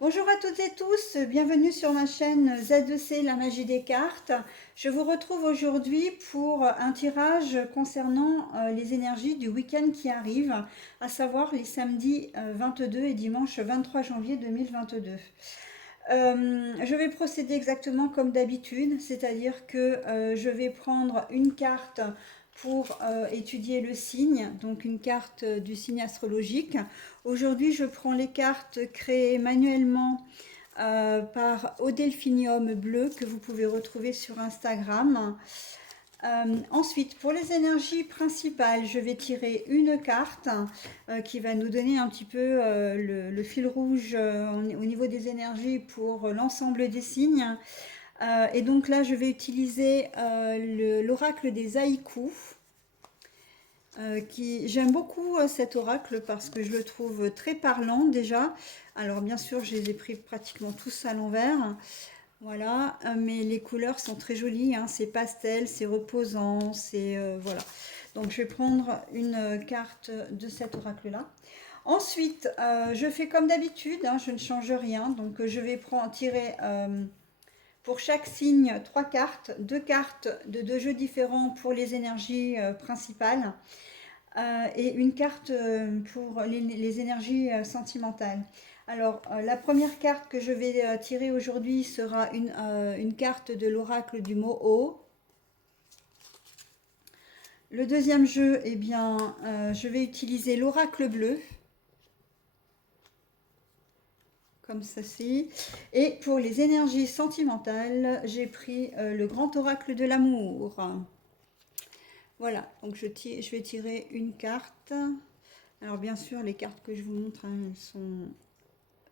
Bonjour à toutes et tous, bienvenue sur ma chaîne Z2C, la magie des cartes. Je vous retrouve aujourd'hui pour un tirage concernant les énergies du week-end qui arrive, à savoir les samedis 22 et dimanche 23 janvier 2022. Je vais procéder exactement comme d'habitude, c'est-à-dire que je vais prendre une carte pour étudier le signe, donc une carte du signe astrologique. Aujourd'hui, je prends les cartes créées manuellement par Odelphinium Bleu que vous pouvez retrouver sur Instagram. Ensuite, pour les énergies principales, je vais tirer une carte qui va nous donner un petit peu le fil rouge au niveau des énergies pour l'ensemble des signes. Et donc là, je vais utiliser l'oracle des haïkus. J'aime beaucoup cet oracle parce que je le trouve très parlant déjà. Alors bien sûr, je les ai pris pratiquement tous à l'envers. Voilà, mais les couleurs sont très jolies, hein, c'est pastel, c'est reposant, c'est voilà. Donc je vais prendre une carte de cet oracle-là. Ensuite, je fais comme d'habitude, hein, je ne change rien. Donc je vais tirer pour chaque signe trois cartes, deux cartes de deux jeux différents pour les énergies principales et une carte pour les énergies sentimentales. Alors, la première carte que je vais tirer aujourd'hui sera une carte de l'oracle du mot O. Le deuxième jeu, eh bien, je vais utiliser l'oracle bleu, comme ceci. Et pour les énergies sentimentales, j'ai pris le grand oracle de l'amour. Voilà, donc je vais tirer une carte. Alors bien sûr, les cartes que je vous montre, hein, elles sont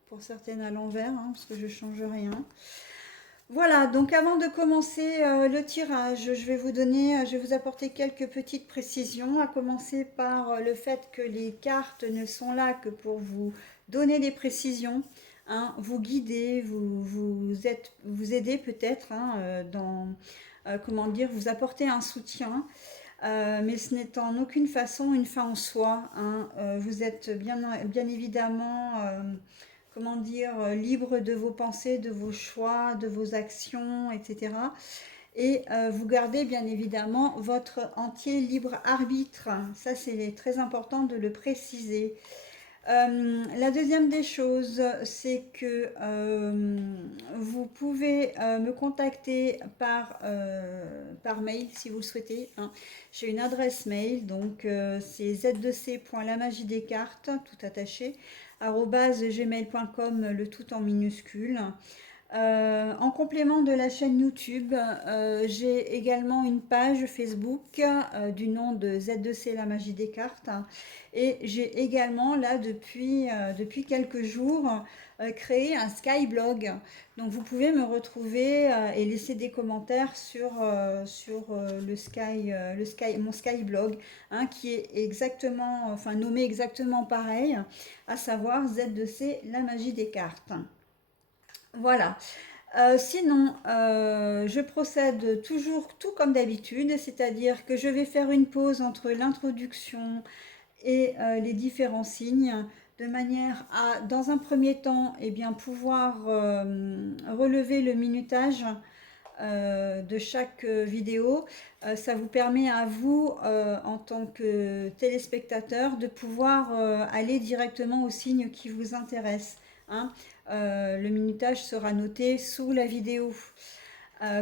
pour certaines à l'envers, hein, parce que je ne change rien. Voilà, donc avant de commencer le tirage, je vais vous apporter quelques petites précisions, à commencer par le fait que les cartes ne sont là que pour vous donner des précisions, hein, vous guider, vous aider peut-être hein, dans, comment dire, vous apporter un soutien. Mais ce n'est en aucune façon une fin en soi, hein. Vous êtes bien évidemment comment dire, libre de vos pensées, de vos choix, de vos actions, etc. Et vous gardez bien évidemment votre entier libre arbitre. Ça, c'est très important de le préciser. La deuxième des choses, c'est que vous pouvez me contacter par mail si vous le souhaitez, hein. J'ai une adresse mail, donc c'est z2c.lamagidescartes, tout attaché, @gmail.com, le tout en minuscule. En complément de la chaîne YouTube, j'ai également une page Facebook du nom de Z2C La Magie des Cartes. Et j'ai également, là, depuis quelques jours, créé un Skyblog. Donc vous pouvez me retrouver et laisser des commentaires sur mon Skyblog, hein, qui est exactement, enfin nommé exactement pareil, à savoir Z2C La Magie des Cartes. Voilà. Sinon, je procède toujours tout comme d'habitude, c'est-à-dire que je vais faire une pause entre l'introduction et les différents signes, de manière à, dans un premier temps, eh bien, pouvoir relever le minutage de chaque vidéo. Ça vous permet à vous, en tant que téléspectateur, de pouvoir aller directement aux signes qui vous intéressent, hein. Le minutage sera noté sous la vidéo.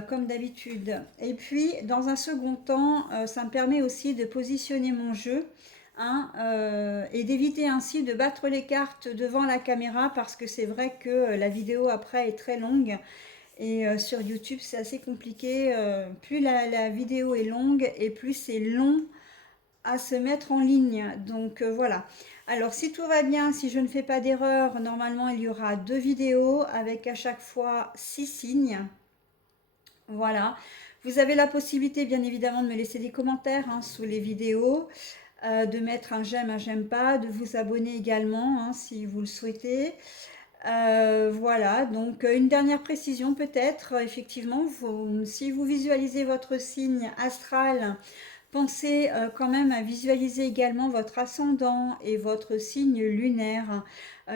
Comme d'habitude. Et puis, dans un second temps, ça me permet aussi de positionner mon jeu, hein, et d'éviter ainsi de battre les cartes devant la caméra parce que c'est vrai que la vidéo après est très longue et sur YouTube c'est assez compliqué. Plus la vidéo est longue et plus c'est long à se mettre en ligne. Donc voilà. Alors si tout va bien, si je ne fais pas d'erreur, normalement il y aura deux vidéos avec à chaque fois 6 signes. Voilà. Vous avez la possibilité, bien évidemment, de me laisser des commentaires hein, sous les vidéos, de mettre un j'aime pas, de vous abonner également hein, si vous le souhaitez. Voilà, donc une dernière précision peut-être, effectivement, si vous visualisez votre signe astral Pensez quand même à visualiser également votre ascendant et votre signe lunaire.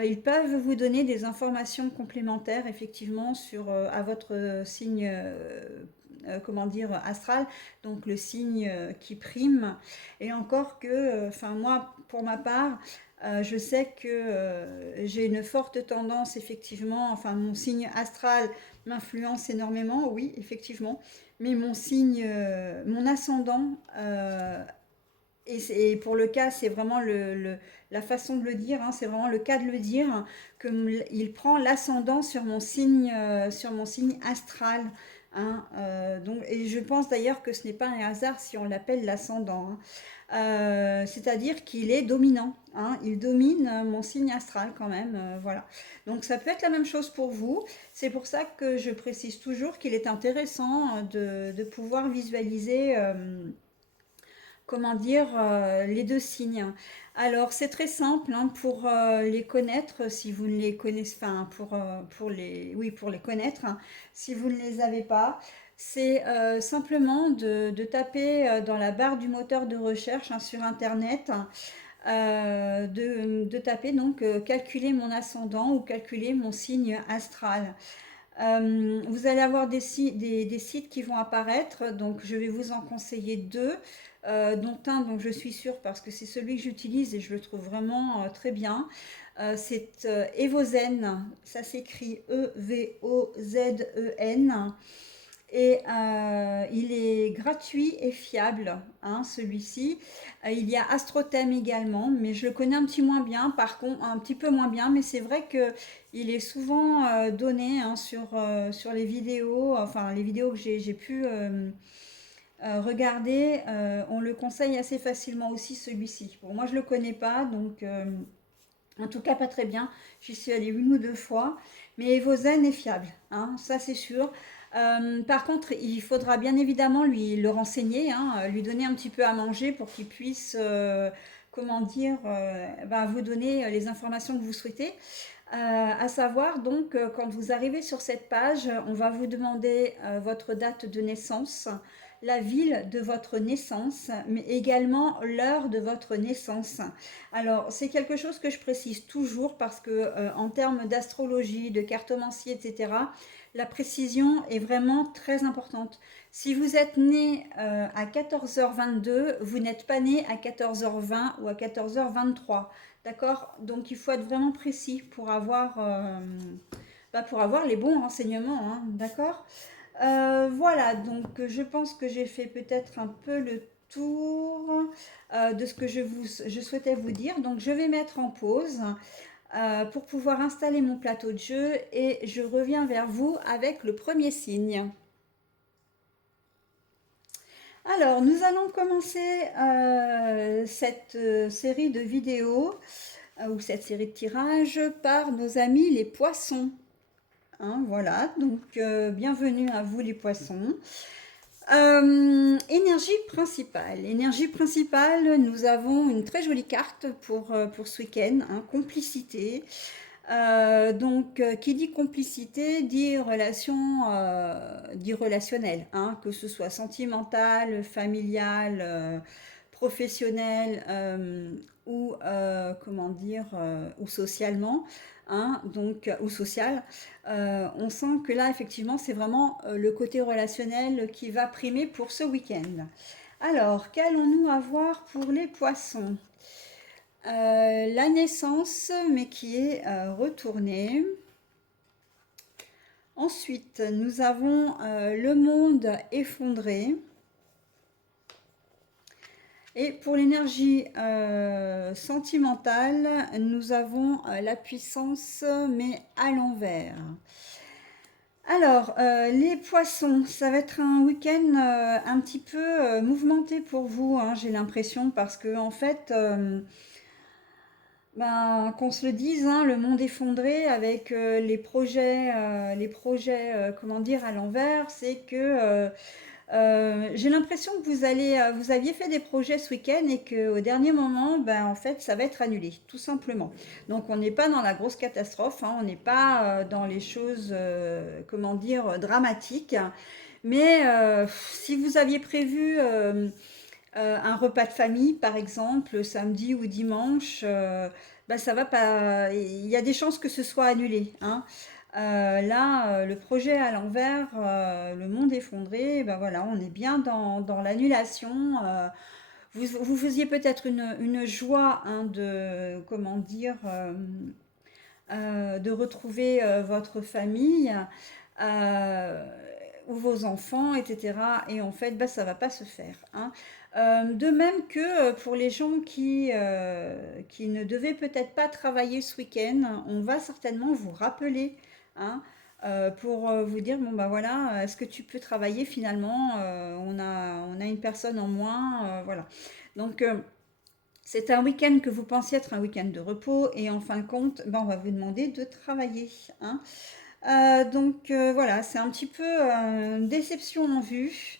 Ils peuvent vous donner des informations complémentaires effectivement à votre signe comment dire astral, donc le signe qui prime. Et encore que, enfin moi pour ma part, je sais que j'ai une forte tendance effectivement, enfin mon signe astral m'influence énormément, oui effectivement, mais mon signe, mon ascendant, et pour le cas, c'est vraiment la façon de le dire, hein, c'est vraiment le cas de le dire, hein, il prend l'ascendant sur mon signe astral. Hein, donc, et je pense d'ailleurs que ce n'est pas un hasard si on l'appelle l'ascendant. Hein. C'est-à-dire qu'il est dominant. Hein, il domine mon signe astral quand même. Voilà. Donc ça peut être la même chose pour vous. C'est pour ça que je précise toujours qu'il est intéressant de pouvoir visualiser comment dire, les deux signes. Alors, c'est très simple hein, pour les connaître, si vous ne les connaissez pas, enfin, oui, pour les connaître, hein, si vous ne les avez pas. C'est simplement de taper dans la barre du moteur de recherche hein, sur Internet, de taper donc calculer mon ascendant ou calculer mon signe astral. Vous allez avoir des sites qui vont apparaître, donc je vais vous en conseiller deux, dont un dont je suis sûre parce que c'est celui que j'utilise et je le trouve vraiment très bien. C'est Evozen, ça s'écrit Evozen. Et il est gratuit et fiable, hein, celui-ci. Il y a Astrothème également, mais je le connais un petit moins bien, par contre, un petit peu moins bien, mais c'est vrai que il est souvent donné hein, sur les vidéos, enfin les vidéos que j'ai pu regarder, on le conseille assez facilement aussi celui-ci. Bon, moi je le connais pas, donc en tout cas pas très bien. J'y suis allée une ou deux fois, mais Evozen est fiable, hein, ça c'est sûr. Par contre, il faudra bien évidemment lui le renseigner, hein, lui donner un petit peu à manger pour qu'il puisse, comment dire, ben, vous donner les informations que vous souhaitez. À savoir donc, quand vous arrivez sur cette page, on va vous demander votre date de naissance, la ville de votre naissance, mais également l'heure de votre naissance. Alors, c'est quelque chose que je précise toujours parce que en termes d'astrologie, de cartomancie, etc., la précision est vraiment très importante. Si vous êtes né à 14h22, vous n'êtes pas né à 14h20 ou à 14h23. D'accord? Donc il faut être vraiment précis pour avoir les bons renseignements. Hein, d'accord? Voilà, donc je pense que j'ai fait peut-être un peu le tour de ce que je souhaitais vous dire. Donc je vais mettre en pause pour pouvoir installer mon plateau de jeu et je reviens vers vous avec le premier signe. Alors, nous allons commencer cette série de vidéos ou cette série de tirages par nos amis les poissons. Hein, voilà, donc bienvenue à vous les poissons. Énergie principale. Énergie principale, nous avons une très jolie carte pour ce week-end, hein, complicité. Donc, qui dit complicité dit dit relationnel, hein, que ce soit sentimental, familial, professionnel ou comment dire ou socialement, hein, donc ou social. On sent que là effectivement c'est vraiment le côté relationnel qui va primer pour ce week-end. Alors, qu'allons-nous avoir pour les poissons? La naissance, mais qui est retournée. Ensuite, nous avons le monde effondré. Et pour l'énergie sentimentale, nous avons la puissance, mais à l'envers. Alors, les poissons, ça va être un week-end un petit peu mouvementé pour vous, hein, j'ai l'impression, parce que en fait, ben, qu'on se le dise, hein, le monde effondré avec les projets, comment dire, à l'envers, c'est que j'ai l'impression que vous aviez fait des projets ce week-end et qu'au dernier moment, ben, en fait, ça va être annulé, tout simplement. Donc, on n'est pas dans la grosse catastrophe, hein, on n'est pas dans les choses, comment dire, dramatiques. Mais si vous aviez prévu Un repas de famille, par exemple, samedi ou dimanche, bah, ça va pas. Il y a des chances que ce soit annulé, hein. Là, le projet à l'envers, le monde effondré, ben voilà, on est bien dans l'annulation. Vous faisiez peut-être une joie, hein, de, comment dire, de retrouver votre famille euh, ou vos enfants, etc. Et en fait, bah, ça va pas se faire, hein. De même que pour les gens qui ne devaient peut-être pas travailler ce week-end, on va certainement vous rappeler, hein, pour vous dire, bon bah voilà, est-ce que tu peux travailler finalement? On a une personne en moins, voilà. Donc, c'est un week-end que vous pensiez être un week-end de repos et en fin de compte, ben, on va vous demander de travailler, hein. Voilà, c'est un petit peu déception en vue,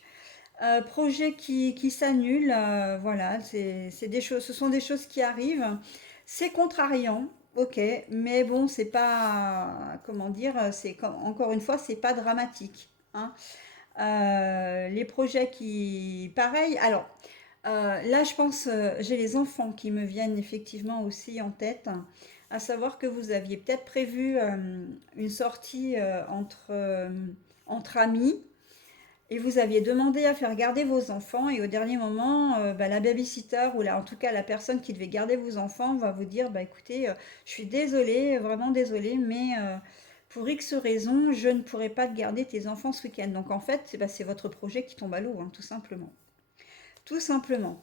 projet qui s'annule, voilà, c'est des choses, ce sont des choses qui arrivent. C'est contrariant, ok, mais bon, c'est pas, comment dire, encore une fois, c'est pas dramatique, hein. Les projets qui, pareil, alors. Là, je pense, j'ai les enfants qui me viennent effectivement aussi en tête, à savoir que vous aviez peut-être prévu une sortie entre amis et vous aviez demandé à faire garder vos enfants et au dernier moment, bah, la babysitter ou là, en tout cas la personne qui devait garder vos enfants va vous dire, bah écoutez, je suis désolée, vraiment désolée, mais pour X raisons, je ne pourrai pas te garder tes enfants ce week-end. Donc en fait, bah, c'est votre projet qui tombe à l'eau, hein, tout simplement. Tout simplement.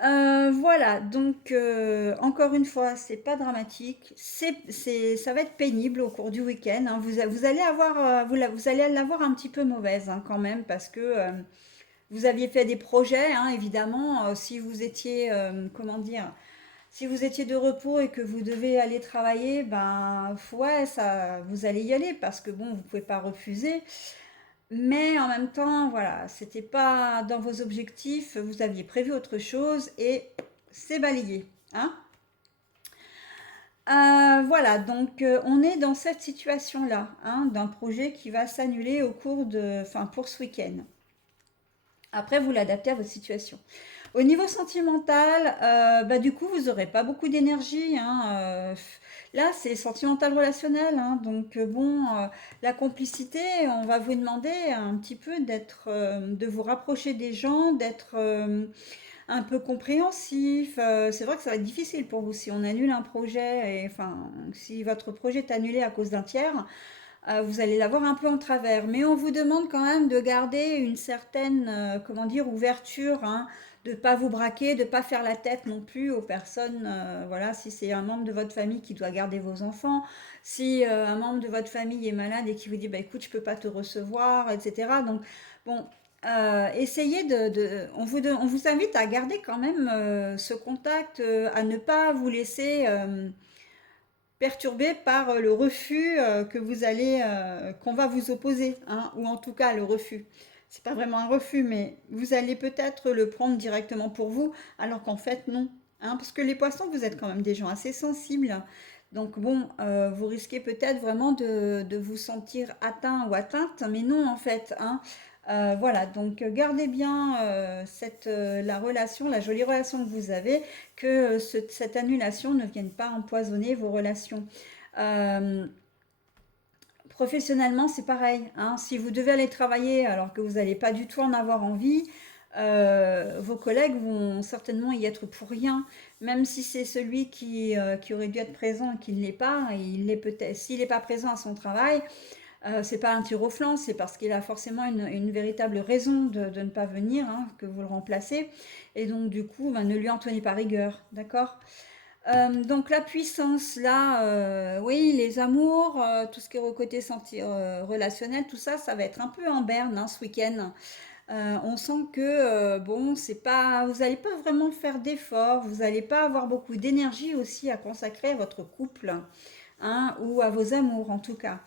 Voilà, donc encore une fois, c'est pas dramatique, ça va être pénible au cours du week-end, hein. Vous allez avoir, vous allez l'avoir un petit peu mauvaise, hein, quand même, parce que vous aviez fait des projets, hein, évidemment. Si vous étiez, comment dire, si vous étiez de repos et que vous devez aller travailler, ben ouais, ça, vous allez y aller parce que bon, vous pouvez pas refuser. Mais en même temps, voilà, c'était pas dans vos objectifs, vous aviez prévu autre chose et c'est balayé, hein. Voilà, donc on est dans cette situation-là, hein, d'un projet qui va s'annuler au cours de, enfin, pour ce week-end. Après, vous l'adaptez à votre situation. Au niveau sentimental, bah, du coup, vous aurez pas beaucoup d'énergie, hein, là, c'est sentimental relationnel, hein, donc bon, la complicité, on va vous demander un petit peu de vous rapprocher des gens, d'être un peu compréhensif. C'est vrai que ça va être difficile pour vous si on annule un projet, et enfin, si votre projet est annulé à cause d'un tiers, vous allez l'avoir un peu en travers. Mais on vous demande quand même de garder une certaine, comment dire, ouverture, hein, de ne pas vous braquer, de ne pas faire la tête non plus aux personnes. Voilà, si c'est un membre de votre famille qui doit garder vos enfants, si un membre de votre famille est malade et qui vous dit, bah écoute, je peux pas te recevoir, etc. Donc, bon, essayez on vous invite à garder quand même ce contact, à ne pas vous laisser perturbé par le refus que qu'on va vous opposer, hein, ou en tout cas le refus. C'est pas vraiment un refus, mais vous allez peut-être le prendre directement pour vous, alors qu'en fait non, hein, parce que les poissons, vous êtes quand même des gens assez sensibles. Donc bon, vous risquez peut-être vraiment de vous sentir atteint ou atteinte, mais non en fait, hein. Voilà, donc gardez bien la relation, la jolie relation que vous avez, que cette annulation ne vienne pas empoisonner vos relations. Euh, Professionnellement, c'est pareil, hein. Si vous devez aller travailler alors que vous n'allez pas du tout en avoir envie, vos collègues vont certainement y être pour rien, même si c'est celui qui aurait dû être présent et qui ne l'est pas, et il l'est peut-être, s'il n'est pas présent à son travail, c'est pas un tir au flanc, c'est parce qu'il a forcément une véritable raison de ne pas venir, hein, que vous le remplacez. Et donc, du coup, ben, ne lui en tenez pas rigueur, d'accord? Donc, la puissance, là, oui, les amours, tout ce qui est côté relationnel, tout ça, ça va être un peu en berne, hein, ce week-end. On sent que, bon, c'est pas, vous n'allez pas vraiment faire d'efforts, vous n'allez pas avoir beaucoup d'énergie aussi à consacrer à votre couple, hein, ou à vos amours en tout cas.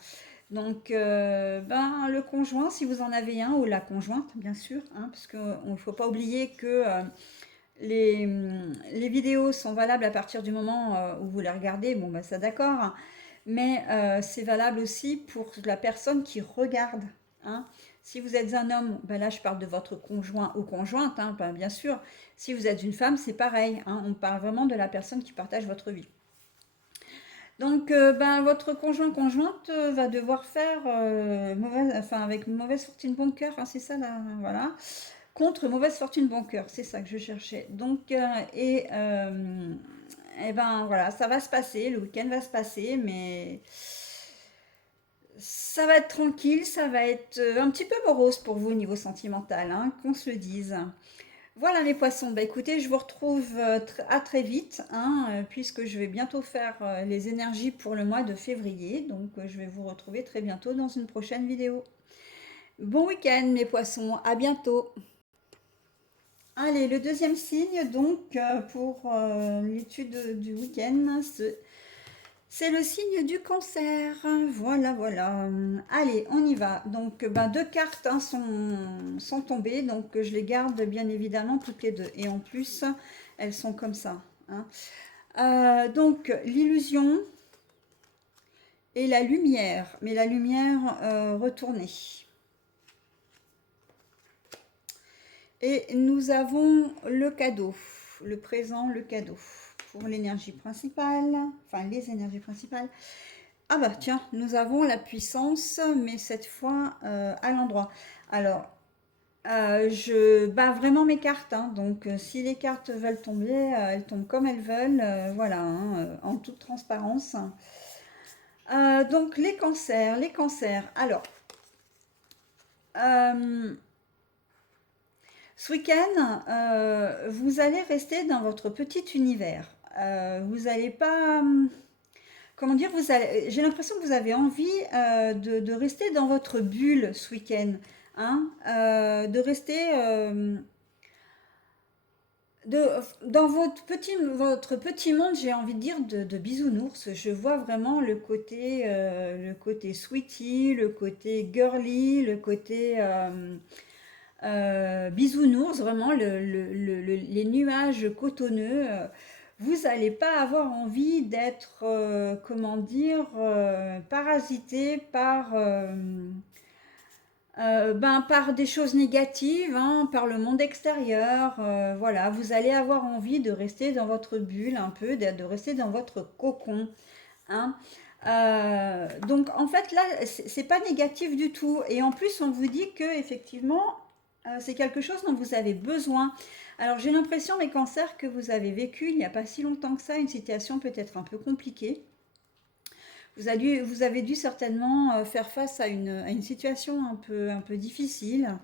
Donc, ben, le conjoint, si vous en avez un, ou la conjointe, bien sûr, hein, parce qu'il ne faut pas oublier que les vidéos sont valables à partir du moment où vous les regardez, bon, ben, ça d'accord, hein, mais c'est valable aussi pour la personne qui regarde, hein. Si vous êtes un homme, ben là je parle de votre conjoint ou conjointe, hein, ben bien sûr. Si vous êtes une femme, c'est pareil, hein, on parle vraiment de la personne qui partage votre vie. Donc, ben, votre conjointe va devoir faire enfin, avec mauvaise fortune bon cœur, hein, c'est ça là, voilà. Contre mauvaise fortune bon cœur, c'est ça que je cherchais. Donc, et ben voilà, ça va se passer, le week-end va se passer, mais ça va être tranquille, ça va être un petit peu morose pour vous au niveau sentimental, hein, qu'on se le dise. Voilà les poissons, bah écoutez, je vous retrouve à très vite, hein, puisque je vais bientôt faire les énergies pour le mois de février, donc je vais vous retrouver très bientôt dans une prochaine vidéo. Bon week-end mes poissons, à bientôt. Allez, le deuxième signe donc pour l'étude du week-end, c'est le signe du cancer. Voilà, voilà. Allez, on y va. Donc, ben, deux cartes hein, sont tombées. Donc, je les garde bien évidemment toutes les deux. Et en plus, elles sont comme ça. Hein. Donc, l'illusion et la lumière. Mais la lumière retournée. Et nous avons le cadeau. Le présent, le cadeau. Pour l'énergie principale. Enfin, les énergies principales. Ah bah tiens, nous avons la puissance, mais cette fois à l'endroit. Alors, je bats vraiment mes cartes, hein, donc si les cartes veulent tomber, elles tombent comme elles veulent, voilà, hein, en toute transparence. Donc les cancers, les cancers. Alors, euh, ce week-end, vous allez rester dans votre petit univers. Vous n'allez pas... comment dire, j'ai l'impression que vous avez envie de rester dans votre bulle ce week-end, hein, de rester de, dans votre petit monde, j'ai envie de dire de bisounours. Je vois vraiment le côté sweetie, le côté girly, le côté bisounours, vraiment les nuages cotonneux. Vous n'allez pas avoir envie d'être, comment dire, parasité ben, par des choses négatives, hein, par le monde extérieur. Voilà, vous allez avoir envie de rester dans votre bulle un peu, de rester dans votre cocon. Hein. Donc en fait là, c'est pas négatif du tout. Et en plus, on vous dit que effectivement, c'est quelque chose dont vous avez besoin. Alors j'ai l'impression, mes cancers, que vous avez vécu il n'y a pas si longtemps que ça une situation peut-être un peu compliquée. Vous avez dû certainement faire face à une situation un peu difficile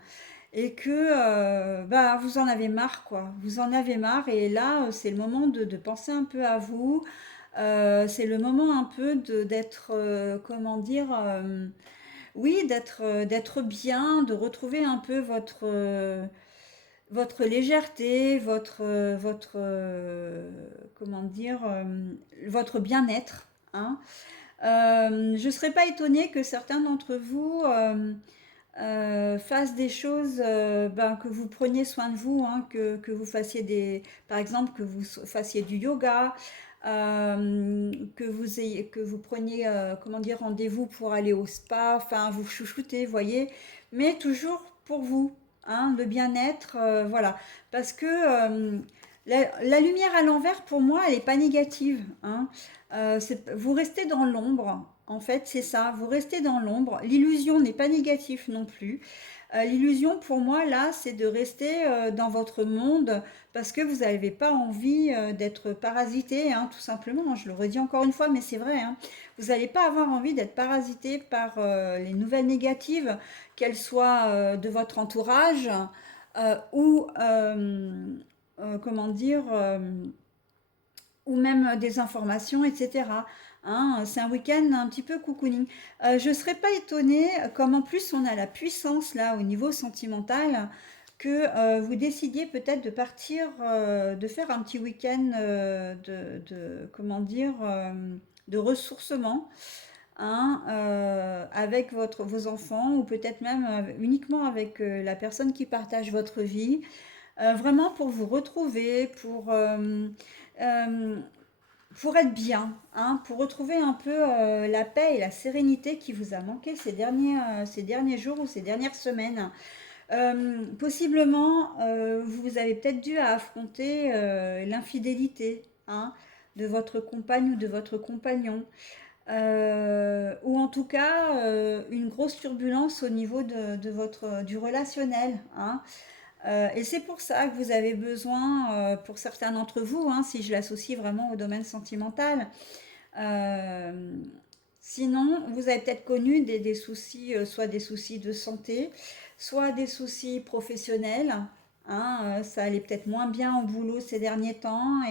et que bah, vous en avez marre, quoi. Vous en avez marre et là, c'est le moment de penser un peu à vous. C'est le moment un peu d'être, comment dire, oui, d'être bien, de retrouver un peu votre légèreté, comment dire, votre bien-être. Hein. Je ne serais pas étonnée que certains d'entre vous fassent des choses, ben, que vous preniez soin de vous, hein, que vous fassiez par exemple, que vous fassiez du yoga, que vous preniez, comment dire, rendez-vous pour aller au spa, enfin, vous chouchoutez, voyez, mais toujours pour vous, hein, le bien-être, voilà, parce que la lumière à l'envers, pour moi, elle n'est pas négative, hein. Vous restez dans l'ombre, en fait, c'est ça, vous restez dans l'ombre. L'illusion n'est pas négative non plus. L'illusion, pour moi, là, c'est de rester dans votre monde parce que vous n'avez pas envie d'être parasité, hein, tout simplement. Je le redis encore une fois, mais c'est vrai. Hein. Vous n'allez pas avoir envie d'être parasité par les nouvelles négatives, qu'elles soient de votre entourage ou, comment dire, ou même des informations, etc. Hein, c'est un week-end un petit peu cocooning. Je ne serais pas étonnée, comme en plus on a la puissance là au niveau sentimental, que vous décidiez peut-être de partir, de faire un petit week-end comment dire, de ressourcement. Hein, avec vos enfants ou peut-être même uniquement avec la personne qui partage votre vie, vraiment pour vous retrouver, pour pour être bien, hein, pour retrouver un peu la paix et la sérénité qui vous a manqué ces derniers jours ou ces dernières semaines. Possiblement, vous avez peut-être dû affronter l'infidélité, hein, de votre compagne ou de votre compagnon. Ou en tout cas une grosse turbulence au niveau du relationnel, hein. Et c'est pour ça que vous avez besoin, pour certains d'entre vous, hein, si je l'associe vraiment au domaine sentimental, euh, sinon vous avez peut-être connu des soucis, soit des soucis de santé, soit des soucis professionnels, hein, ça allait peut-être moins bien au boulot ces derniers temps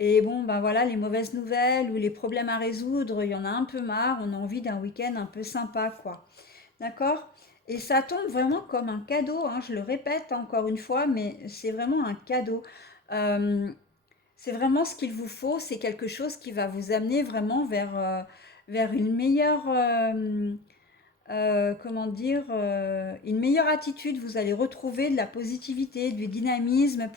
et bon, ben voilà, les mauvaises nouvelles ou les problèmes à résoudre, il y en a un peu marre, on a envie d'un week-end un peu sympa, quoi. D'accord? Et ça tombe vraiment comme un cadeau, hein, je le répète encore une fois, mais c'est vraiment un cadeau. Euh, c'est vraiment ce qu'il vous faut, c'est quelque chose qui va vous amener vraiment vers une meilleure, comment dire, une meilleure attitude. Vous allez retrouver de la positivité, du dynamisme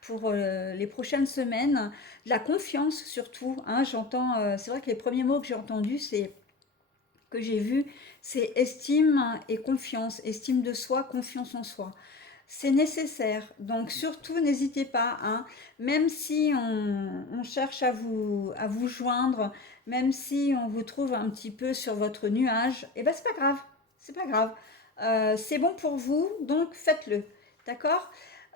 pour les prochaines semaines, de la confiance surtout, hein. J'entends, c'est vrai que les premiers mots que j'ai entendus, que j'ai vus, c'est estime et confiance, estime de soi, confiance en soi. C'est nécessaire. Donc surtout, n'hésitez pas, hein, même si on cherche à vous joindre, même si on vous trouve un petit peu sur votre nuage, et ben c'est pas grave. C'est pas grave. C'est bon pour vous, donc faites-le. D'accord?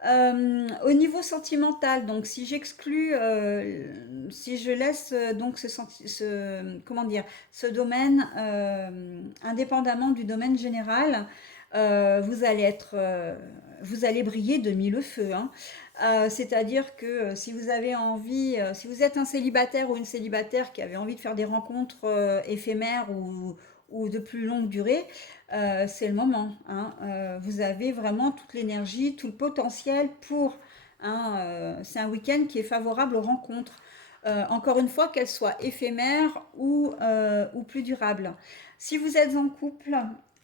Au niveau sentimental, donc si j'exclus, si je laisse donc comment dire, ce domaine indépendamment du domaine général, vous allez vous allez briller de mille feux, hein. C'est-à-dire que si vous avez envie, si vous êtes un célibataire ou une célibataire qui avait envie de faire des rencontres éphémères ou de plus longue durée, c'est le moment, hein. Vous avez vraiment toute l'énergie, tout le potentiel pour, hein, c'est un week-end qui est favorable aux rencontres. Encore une fois, qu'elles soient éphémères ou plus durables. Si vous êtes en couple,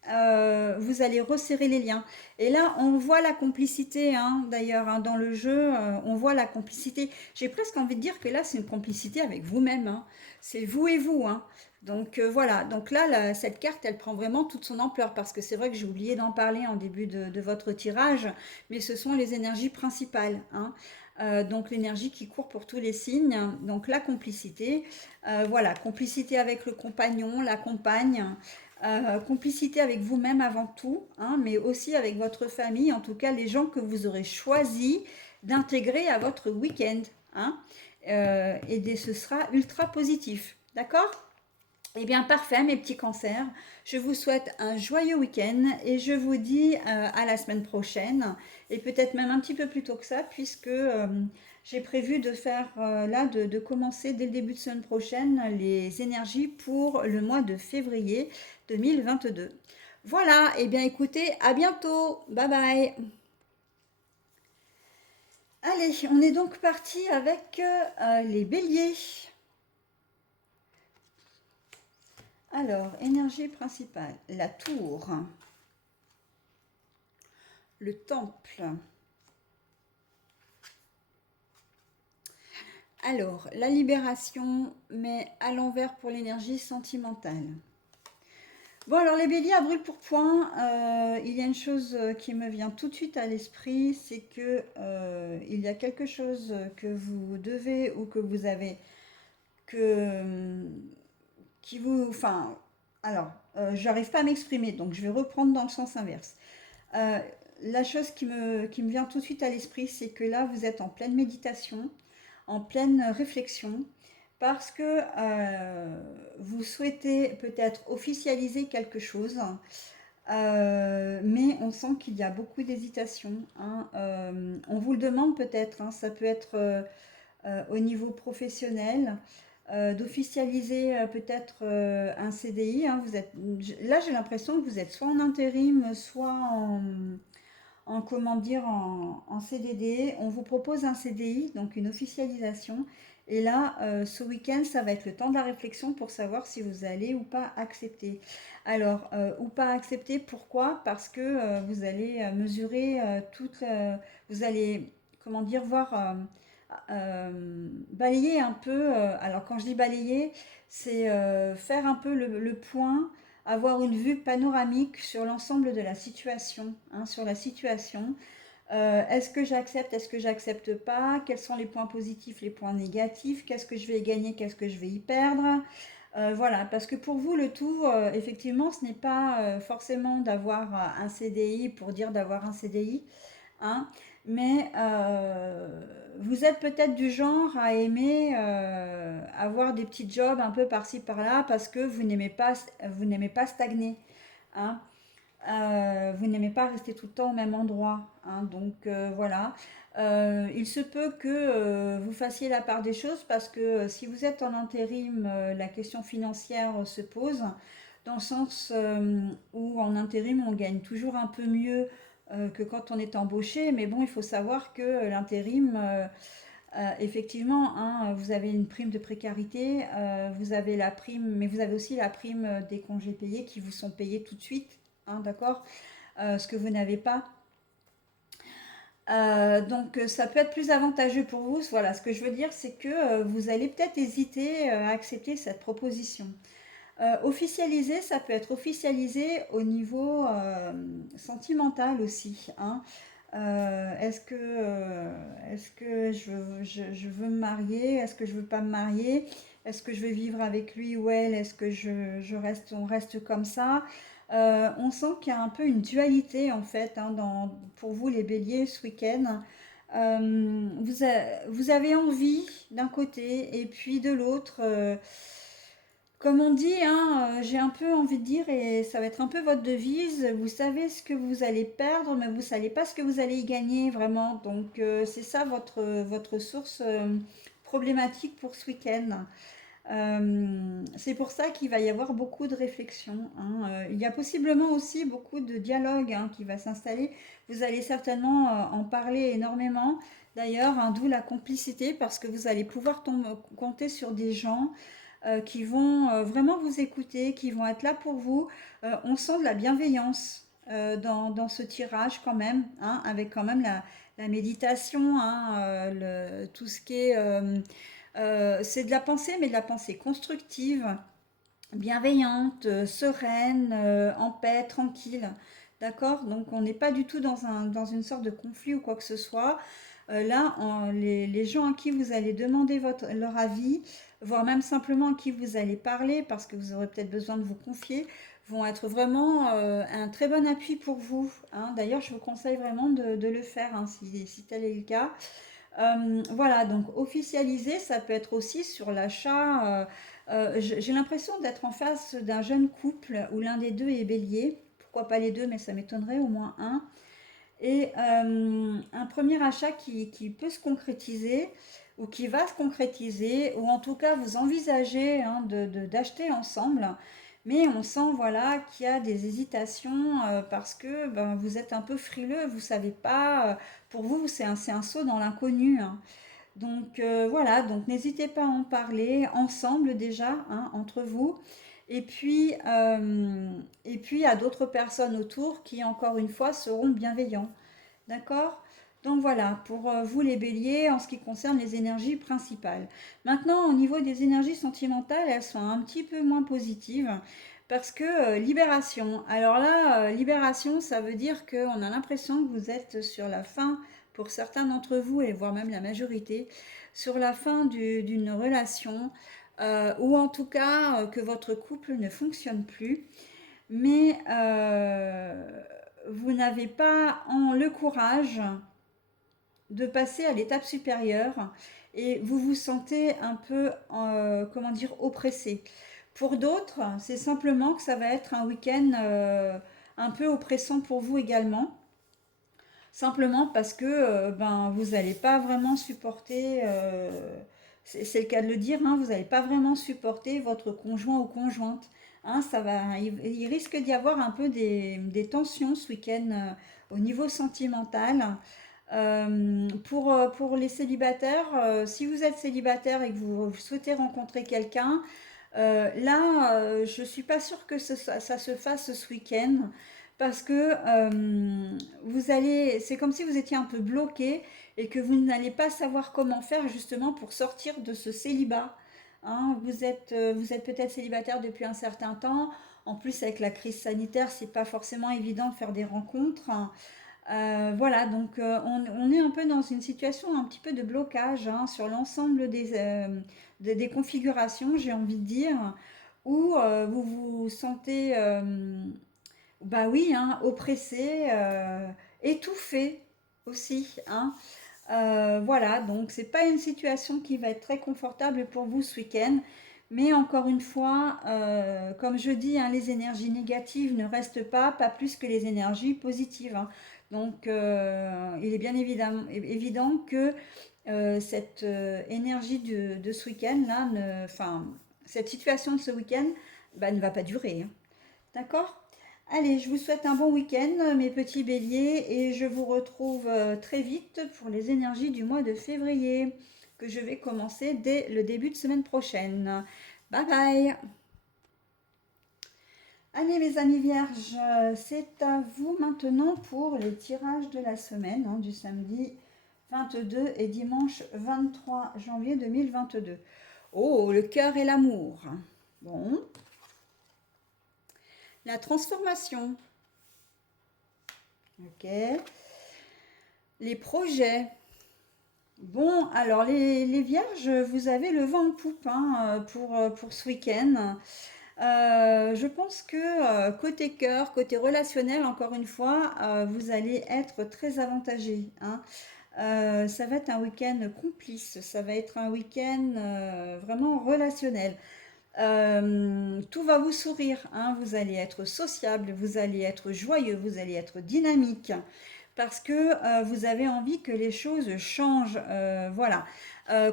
vous allez resserrer les liens. Et là, on voit la complicité, hein, d'ailleurs, hein, dans le jeu, on voit la complicité. J'ai presque envie de dire que là, c'est une complicité avec vous-même, hein. C'est vous et vous, hein. Donc voilà, donc là, cette carte, elle prend vraiment toute son ampleur parce que c'est vrai que j'ai oublié d'en parler en début de votre tirage, mais ce sont les énergies principales, hein. Donc l'énergie qui court pour tous les signes, donc la complicité, voilà, complicité avec le compagnon, la compagne, complicité avec vous-même avant tout, hein, mais aussi avec votre famille, en tout cas les gens que vous aurez choisi d'intégrer à votre week-end, hein. Ce sera ultra positif, d'accord? Eh bien, parfait, mes petits cancers. Je vous souhaite un joyeux week-end et je vous dis à la semaine prochaine et peut-être même un petit peu plus tôt que ça puisque j'ai prévu de faire de commencer dès le début de semaine prochaine les énergies pour le mois de février 2022. Voilà, et bien écoutez, à bientôt. Bye bye. Allez, on est donc parti avec les béliers. Alors, énergie principale, la tour, le temple. Alors, la libération, mais à l'envers pour l'énergie sentimentale. Bon, alors les béliers à brûle pour point, il y a une chose qui me vient tout de suite à l'esprit, c'est que il y a quelque chose que vous devez ou que vous avez, que, qui vous... Enfin, alors, j'arrive pas à m'exprimer, donc je vais reprendre dans le sens inverse. Euh, la chose qui me vient tout de suite à l'esprit, c'est que là, vous êtes en pleine méditation, en pleine réflexion, parce que vous souhaitez peut-être officialiser quelque chose, mais on sent qu'il y a beaucoup d'hésitation, hein. On vous le demande peut-être, hein, ça peut être au niveau professionnel, d'officialiser peut-être un CDI, hein. Là, j'ai l'impression que vous êtes soit en intérim, soit en comment dire, en CDD. On vous propose un CDI, donc une officialisation. Et là, ce week-end, ça va être le temps de la réflexion pour savoir si vous allez ou pas accepter. Alors, ou pas accepter, pourquoi? Parce que vous allez mesurer vous allez, comment dire, voir balayer un peu, alors quand je dis balayer, c'est faire un peu le point, avoir une vue panoramique sur l'ensemble de la situation, hein, sur la situation. Est-ce que j'accepte, est-ce que j'accepte pas? Quels sont les points positifs, les points négatifs? Qu'est-ce que je vais y gagner, qu'est-ce que je vais y perdre? Voilà, parce que pour vous, le tout, effectivement, ce n'est pas forcément d'avoir un CDI pour dire d'avoir un CDI, hein, mais vous êtes peut-être du genre à aimer avoir des petits jobs un peu par-ci par-là parce que vous n'aimez pas stagner, hein. Vous n'aimez pas rester tout le temps au même endroit, hein, donc voilà. Il se peut que vous fassiez la part des choses parce que si vous êtes en intérim, la question financière se pose, dans le sens où en intérim on gagne toujours un peu mieux que quand on est embauché, mais bon, il faut savoir que l'intérim, effectivement, hein, vous avez une prime de précarité, vous avez la prime, mais vous avez aussi la prime des congés payés qui vous sont payés tout de suite, hein, d'accord? Ce que vous n'avez pas. Donc ça peut être plus avantageux pour vous. Voilà, ce que je veux dire, c'est que vous allez peut-être hésiter à accepter cette proposition. Officialiser, ça peut être officialisé au niveau sentimental aussi, hein. Est-ce que je veux me marier? Est-ce que je veux pas me marier? Est-ce que je veux vivre avec lui ou elle? Est-ce que on reste comme ça? On sent qu'il y a un peu une dualité en fait, hein, pour vous les béliers ce week-end. Vous avez envie d'un côté et puis de l'autre. Comme on dit, hein, j'ai un peu envie de dire, et ça va être un peu votre devise, vous savez ce que vous allez perdre, mais vous ne savez pas ce que vous allez y gagner vraiment. Donc c'est ça votre source problématique pour ce week-end. C'est pour ça qu'il va y avoir beaucoup de réflexion, hein. Il y a possiblement aussi beaucoup de dialogue hein, qui va s'installer. Vous allez certainement en parler énormément. D'ailleurs, hein, d'où la complicité, parce que vous allez pouvoir compter sur des gens qui vont vraiment vous écouter, qui vont être là pour vous. On sent de la bienveillance dans ce tirage quand même, hein, avec quand même la méditation, hein, tout ce qui est... c'est de la pensée, mais de la pensée constructive, bienveillante, sereine, en paix, tranquille. D'accord? Donc on n'est pas du tout dans une sorte de conflit ou quoi que ce soit. Là, les gens à qui vous allez demander leur avis, voire même simplement à qui vous allez parler, parce que vous aurez peut-être besoin de vous confier, vont être vraiment un très bon appui pour vous, hein. D'ailleurs, je vous conseille vraiment de le faire hein, si tel est le cas. Voilà, donc officialiser, ça peut être aussi sur l'achat. J'ai l'impression d'être en face d'un jeune couple où l'un des deux est bélier. Pourquoi pas les deux, mais ça m'étonnerait au moins un. Et un premier achat qui peut se concrétiser ou qui va se concrétiser, ou en tout cas vous envisagez hein, d'acheter ensemble, mais on sent voilà qu'il y a des hésitations parce que ben, vous êtes un peu frileux, vous savez pas, pour vous c'est un saut dans l'inconnu, hein. Donc voilà, donc n'hésitez pas à en parler ensemble déjà, hein, entre vous. Et puis à d'autres personnes autour qui, encore une fois, seront bienveillants. D'accord? Donc voilà, pour vous les béliers, en ce qui concerne les énergies principales. Maintenant, au niveau des énergies sentimentales, elles sont un petit peu moins positives parce que libération. Alors là, libération, ça veut dire qu'on a l'impression que vous êtes sur la fin, pour certains d'entre vous, et voire même la majorité, sur la fin d'une relation, ou en tout cas que votre couple ne fonctionne plus, mais vous n'avez pas le courage de passer à l'étape supérieure et vous vous sentez un peu, comment dire, oppressé. Pour d'autres, c'est simplement que ça va être un week-end un peu oppressant pour vous également. Simplement parce que ben, vous n'allez pas vraiment supporter, c'est le cas de le dire, hein, vous n'allez pas vraiment supporter votre conjoint ou conjointe. Hein, il risque d'y avoir un peu des tensions ce week-end au niveau sentimental. Pour les célibataires, si vous êtes célibataire et que vous souhaitez rencontrer quelqu'un, là, je ne suis pas sûre que ça se fasse ce week-end parce que c'est comme si vous étiez un peu bloqué et que vous n'allez pas savoir comment faire justement pour sortir de ce célibat. Hein. Vous êtes peut-être célibataire depuis un certain temps. En plus, avec la crise sanitaire, c'est pas forcément évident de faire des rencontres. Voilà, donc on est un peu dans une situation un petit peu de blocage hein, sur l'ensemble des configurations, j'ai envie de dire, où vous vous sentez, bah oui, hein, oppressé, étouffé aussi, hein. Voilà, donc c'est pas une situation qui va être très confortable pour vous ce week-end, mais encore une fois, comme je dis, hein, les énergies négatives ne restent pas plus que les énergies positives. Hein. Donc, il est bien évident que cette énergie de ce week-end-là, enfin, cette situation de ce week-end, bah, ne va pas durer. Hein. D'accord? Allez, je vous souhaite un bon week-end, mes petits béliers, et je vous retrouve très vite pour les énergies du mois de février, que je vais commencer dès le début de semaine prochaine. Bye bye! Allez, mes amis vierges, c'est à vous maintenant pour les tirages de la semaine, hein, du samedi 22 et dimanche 23 janvier 2022. Oh, le cœur et l'amour. Bon. La transformation. Ok. Les projets. Bon, alors les vierges, vous avez le vent en poupe hein, pour ce week-end. Je pense que côté cœur, côté relationnel, encore une fois, vous allez être très avantagé. Hein. Ça va être un week-end complice, ça va être un week-end vraiment relationnel. Tout va vous sourire, hein. Vous allez être sociable, vous allez être joyeux, vous allez être dynamique parce que vous avez envie que les choses changent. Voilà.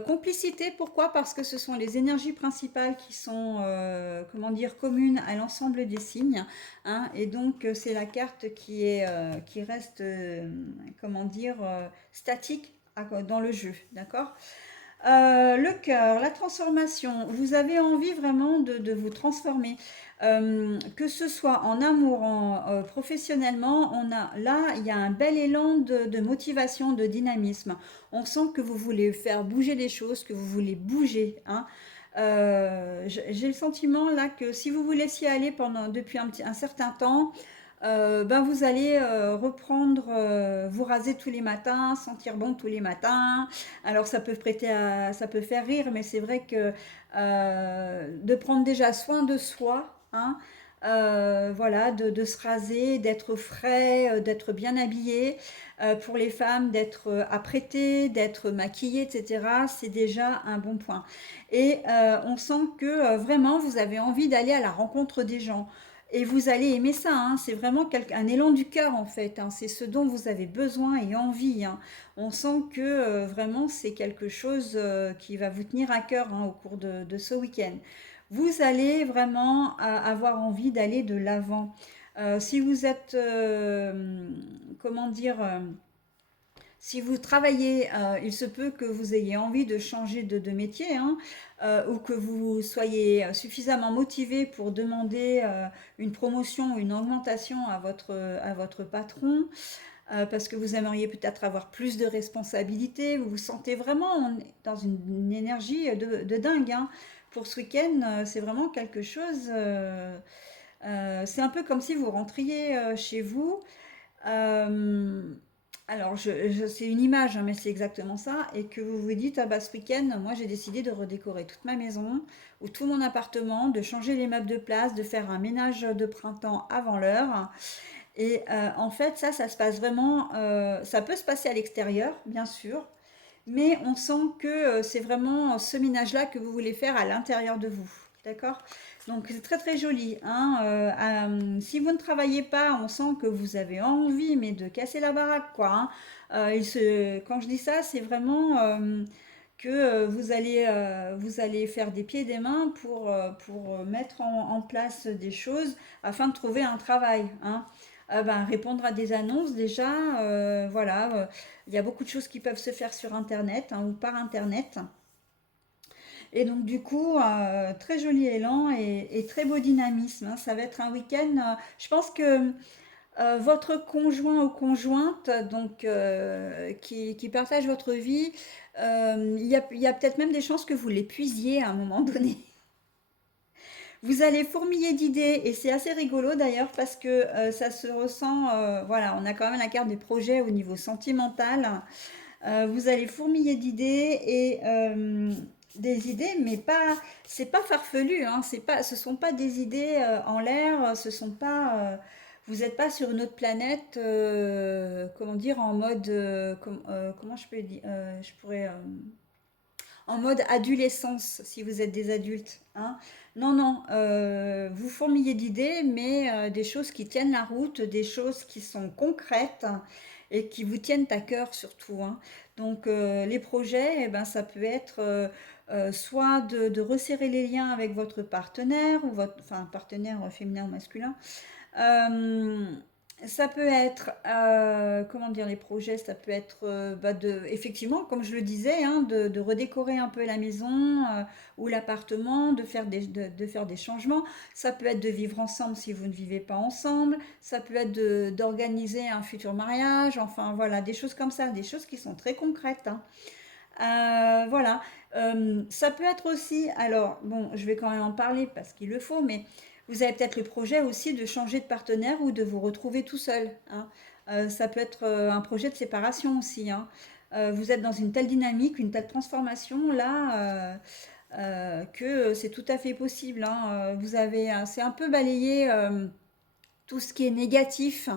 Complicité, pourquoi? Parce que ce sont les énergies principales qui sont, comment dire, communes à l'ensemble des signes. Hein, et donc, c'est la carte qui reste, comment dire, statique dans le jeu. D'accord? Le cœur, la transformation, vous avez envie vraiment de vous transformer. Que ce soit en amour, professionnellement, là, il y a un bel élan de motivation, de dynamisme. On sent que vous voulez faire bouger les choses, que vous voulez bouger. Hein. J'ai le sentiment là que si vous vous laissiez aller depuis un certain temps, ben vous allez reprendre, vous raser tous les matins, sentir bon tous les matins. Alors ça peut faire rire, mais c'est vrai que de prendre déjà soin de soi, hein, voilà, de se raser, d'être frais, d'être bien habillé, pour les femmes, d'être apprêtées, d'être maquillées, etc. C'est déjà un bon point. Et on sent que vraiment vous avez envie d'aller à la rencontre des gens. Et vous allez aimer ça, hein. C'est vraiment un élan du cœur en fait. Hein. C'est ce dont vous avez besoin et envie. Hein. On sent que vraiment c'est quelque chose qui va vous tenir à cœur hein, au cours de ce week-end. Vous allez vraiment avoir envie d'aller de l'avant. Si vous êtes, comment dire, si vous travaillez, il se peut que vous ayez envie de changer de métier hein, ou que vous soyez suffisamment motivé pour demander une promotion ou une augmentation à votre patron parce que vous aimeriez peut-être avoir plus de responsabilités. Vous vous sentez vraiment dans une énergie de dingue. Hein. Pour ce week-end, c'est vraiment quelque chose. C'est un peu comme si vous rentriez chez vous. Euh, alors, c'est une image, hein, mais c'est exactement ça. Et que vous vous dites, ah bah ce week-end, moi j'ai décidé de redécorer toute ma maison ou tout mon appartement, de changer les meubles de place, de faire un ménage de printemps avant l'heure. Et en fait, ça se passe vraiment, ça peut se passer à l'extérieur, bien sûr, mais on sent que c'est vraiment ce ménage-là que vous voulez faire à l'intérieur de vous. D'accord? Donc c'est très très joli. Hein, si vous ne travaillez pas, on sent que vous avez envie, mais de casser la baraque, quoi. Hein. Quand je dis ça, c'est vraiment que vous allez faire des pieds et des mains pour mettre en place des choses afin de trouver un travail. Hein. Ben, répondre à des annonces déjà, voilà, il y a beaucoup de choses qui peuvent se faire sur Internet hein, ou par Internet. Et donc du coup, très joli élan et très beau dynamisme. Hein. Ça va être un week-end, je pense que votre conjoint ou conjointe, donc qui partage votre vie, il y a peut-être même des chances que vous l'épuisiez à un moment donné. Vous allez fourmiller d'idées et c'est assez rigolo d'ailleurs parce que ça se ressent, voilà, on a quand même la carte des projets au niveau sentimental. Vous allez fourmiller d'idées et des idées, mais pas, c'est pas farfelu, hein, c'est pas, ce sont pas des idées en l'air, ce sont pas, vous n'êtes pas sur une autre planète, comment dire, en mode, comment je peux dire, je pourrais, en mode adolescence si vous êtes des adultes, hein. Non, non, vous fourmillez d'idées, mais des choses qui tiennent la route, des choses qui sont concrètes et qui vous tiennent à cœur surtout, hein. Donc les projets, eh ben, ça peut être soit de resserrer les liens avec votre partenaire, ou votre, enfin, partenaire féminin ou masculin, euh, ça peut être, comment dire, les projets, ça peut être, bah, effectivement, comme je le disais, hein, de redécorer un peu la maison ou l'appartement, de faire des changements. Ça peut être de vivre ensemble si vous ne vivez pas ensemble. Ça peut être d'organiser un futur mariage. Enfin, voilà, des choses comme ça, des choses qui sont très concrètes, hein. Voilà. Ça peut être aussi, alors bon, je vais quand même en parler parce qu'il le faut, mais vous avez peut-être le projet aussi de changer de partenaire ou de vous retrouver tout seul, hein. Ça peut être un projet de séparation aussi, hein. Vous êtes dans une telle dynamique, une telle transformation là, que c'est tout à fait possible, hein. Vous avez, c'est un peu balayé tout ce qui est négatif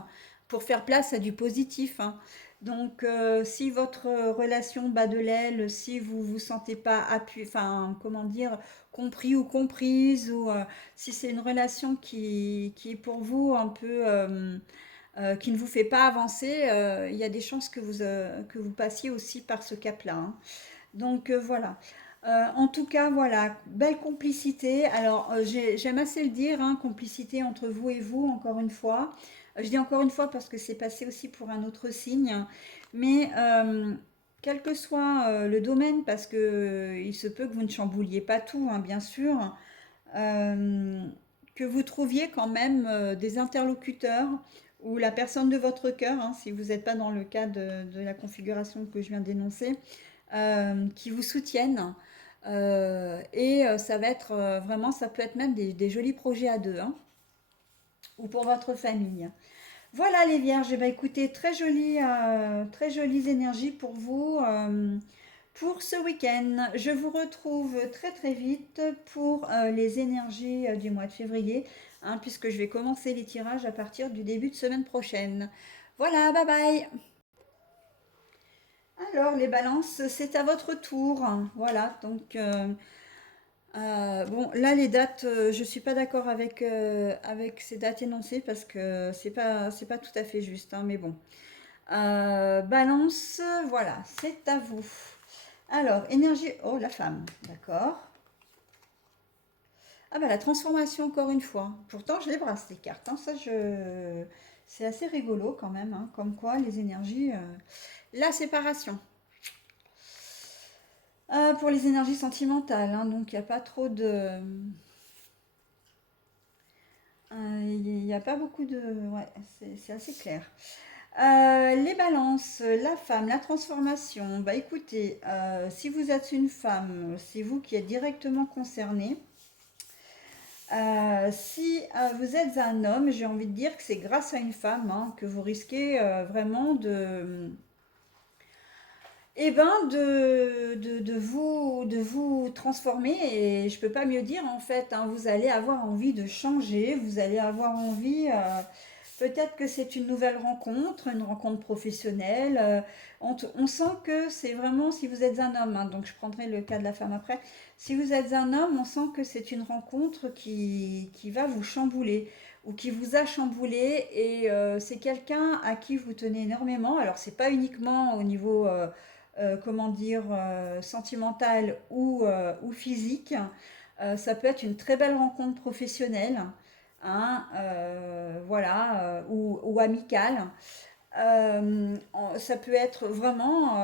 pour faire place à du positif, hein. Donc, si votre relation bat de l'aile, si vous vous sentez pas appuyé, enfin, comment dire, compris ou comprise, ou si c'est une relation qui est pour vous un peu, qui ne vous fait pas avancer, il y a des chances que vous passiez aussi par ce cap-là, hein. Donc voilà. En tout cas, voilà, belle complicité. Alors, j'aime assez le dire, hein, complicité entre vous et vous, encore une fois. Je dis encore une fois parce que c'est passé aussi pour un autre signe. Mais quel que soit le domaine, parce que il se peut que vous ne chambouliez pas tout, hein, bien sûr, euh, que vous trouviez quand même des interlocuteurs ou la personne de votre cœur, hein, si vous n'êtes pas dans le cas de la configuration que je viens d'énoncer, qui vous soutiennent. Et ça va être vraiment, ça peut être même des jolis projets à deux, hein, ou pour votre famille. Voilà les vierges, eh ben, écoutez, très jolies énergies pour vous pour ce week-end. Je vous retrouve très très vite pour les énergies du mois de février, hein, puisque je vais commencer les tirages à partir du début de semaine prochaine. Voilà, bye bye. Alors les balances, c'est à votre tour. Voilà, donc bon, là les dates, je suis pas d'accord avec ces dates énoncées parce que c'est pas tout à fait juste, hein, mais bon. Balance, voilà, c'est à vous. Alors, énergie, oh la femme, d'accord. Ah bah la transformation encore une fois. Pourtant, je les brasse les cartes, hein, c'est assez rigolo quand même, hein, comme quoi les énergies, la séparation. Pour les énergies sentimentales, hein, donc il n'y a pas trop de. Il n'y a pas beaucoup de. Ouais, c'est assez clair. Les balances, la femme, la transformation. Bah écoutez, si vous êtes une femme, c'est vous qui êtes directement concerné. Si vous êtes un homme, j'ai envie de dire que c'est grâce à une femme, hein, que vous risquez vraiment eh ben, de vous transformer, et je peux pas mieux dire en fait, hein. Vous allez avoir envie de changer, vous allez avoir envie, peut-être que c'est une nouvelle rencontre, une rencontre professionnelle. On sent que c'est vraiment, si vous êtes un homme, hein, donc je prendrai le cas de la femme après, si vous êtes un homme, on sent que c'est une rencontre qui va vous chambouler ou qui vous a chamboulé, et c'est quelqu'un à qui vous tenez énormément. Alors c'est pas uniquement au niveau comment dire, sentimentale ou physique. Ça peut être une très belle rencontre professionnelle, hein, voilà, ou amicale. Ça peut être vraiment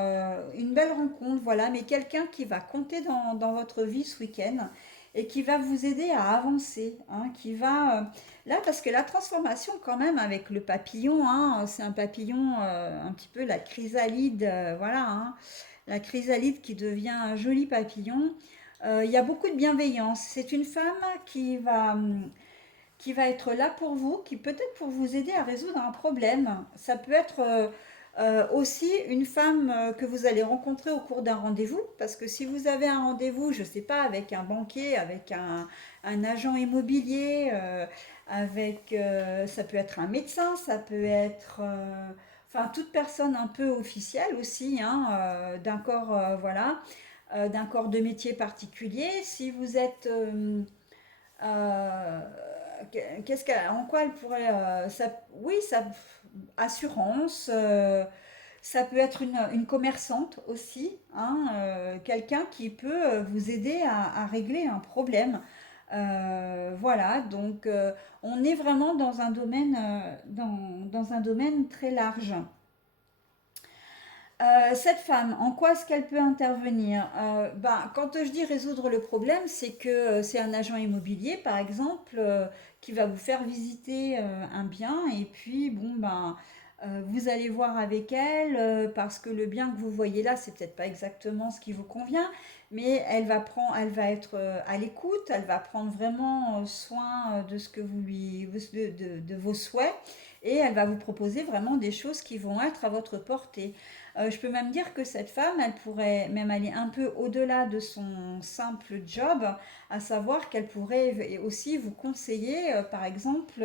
une belle rencontre, voilà, mais quelqu'un qui va compter dans votre vie ce week-end et qui va vous aider à avancer, hein, qui va là parce que la transformation quand même avec le papillon, hein, c'est un papillon un petit peu la chrysalide, voilà, hein, la chrysalide qui devient un joli papillon. Il y a beaucoup de bienveillance. C'est une femme qui va être là pour vous, qui peut-être pour vous aider à résoudre un problème. Ça peut être aussi une femme que vous allez rencontrer au cours d'un rendez-vous, parce que si vous avez un rendez-vous, je ne sais pas, avec un banquier, avec un agent immobilier, ça peut être un médecin, ça peut être, enfin, toute personne un peu officielle aussi, hein, d'un corps, voilà, d'un corps de métier particulier. Si vous êtes euh, en quoi elle pourrait, oui, ça, assurance, ça peut être une commerçante aussi, hein, quelqu'un qui peut vous aider à régler un problème. Voilà, donc on est vraiment dans un domaine, dans un domaine très large. Cette femme, en quoi est-ce qu'elle peut intervenir? Ben, quand je dis résoudre le problème, c'est que c'est un agent immobilier, par exemple, qui va vous faire visiter un bien, et puis bon ben vous allez voir avec elle parce que le bien que vous voyez là, c'est peut-être pas exactement ce qui vous convient, mais elle va être à l'écoute, elle va prendre vraiment soin de ce que vous de vos souhaits, et elle va vous proposer vraiment des choses qui vont être à votre portée. Je peux même dire que cette femme, elle pourrait même aller un peu au-delà de son simple job, à savoir qu'elle pourrait aussi vous conseiller, par exemple,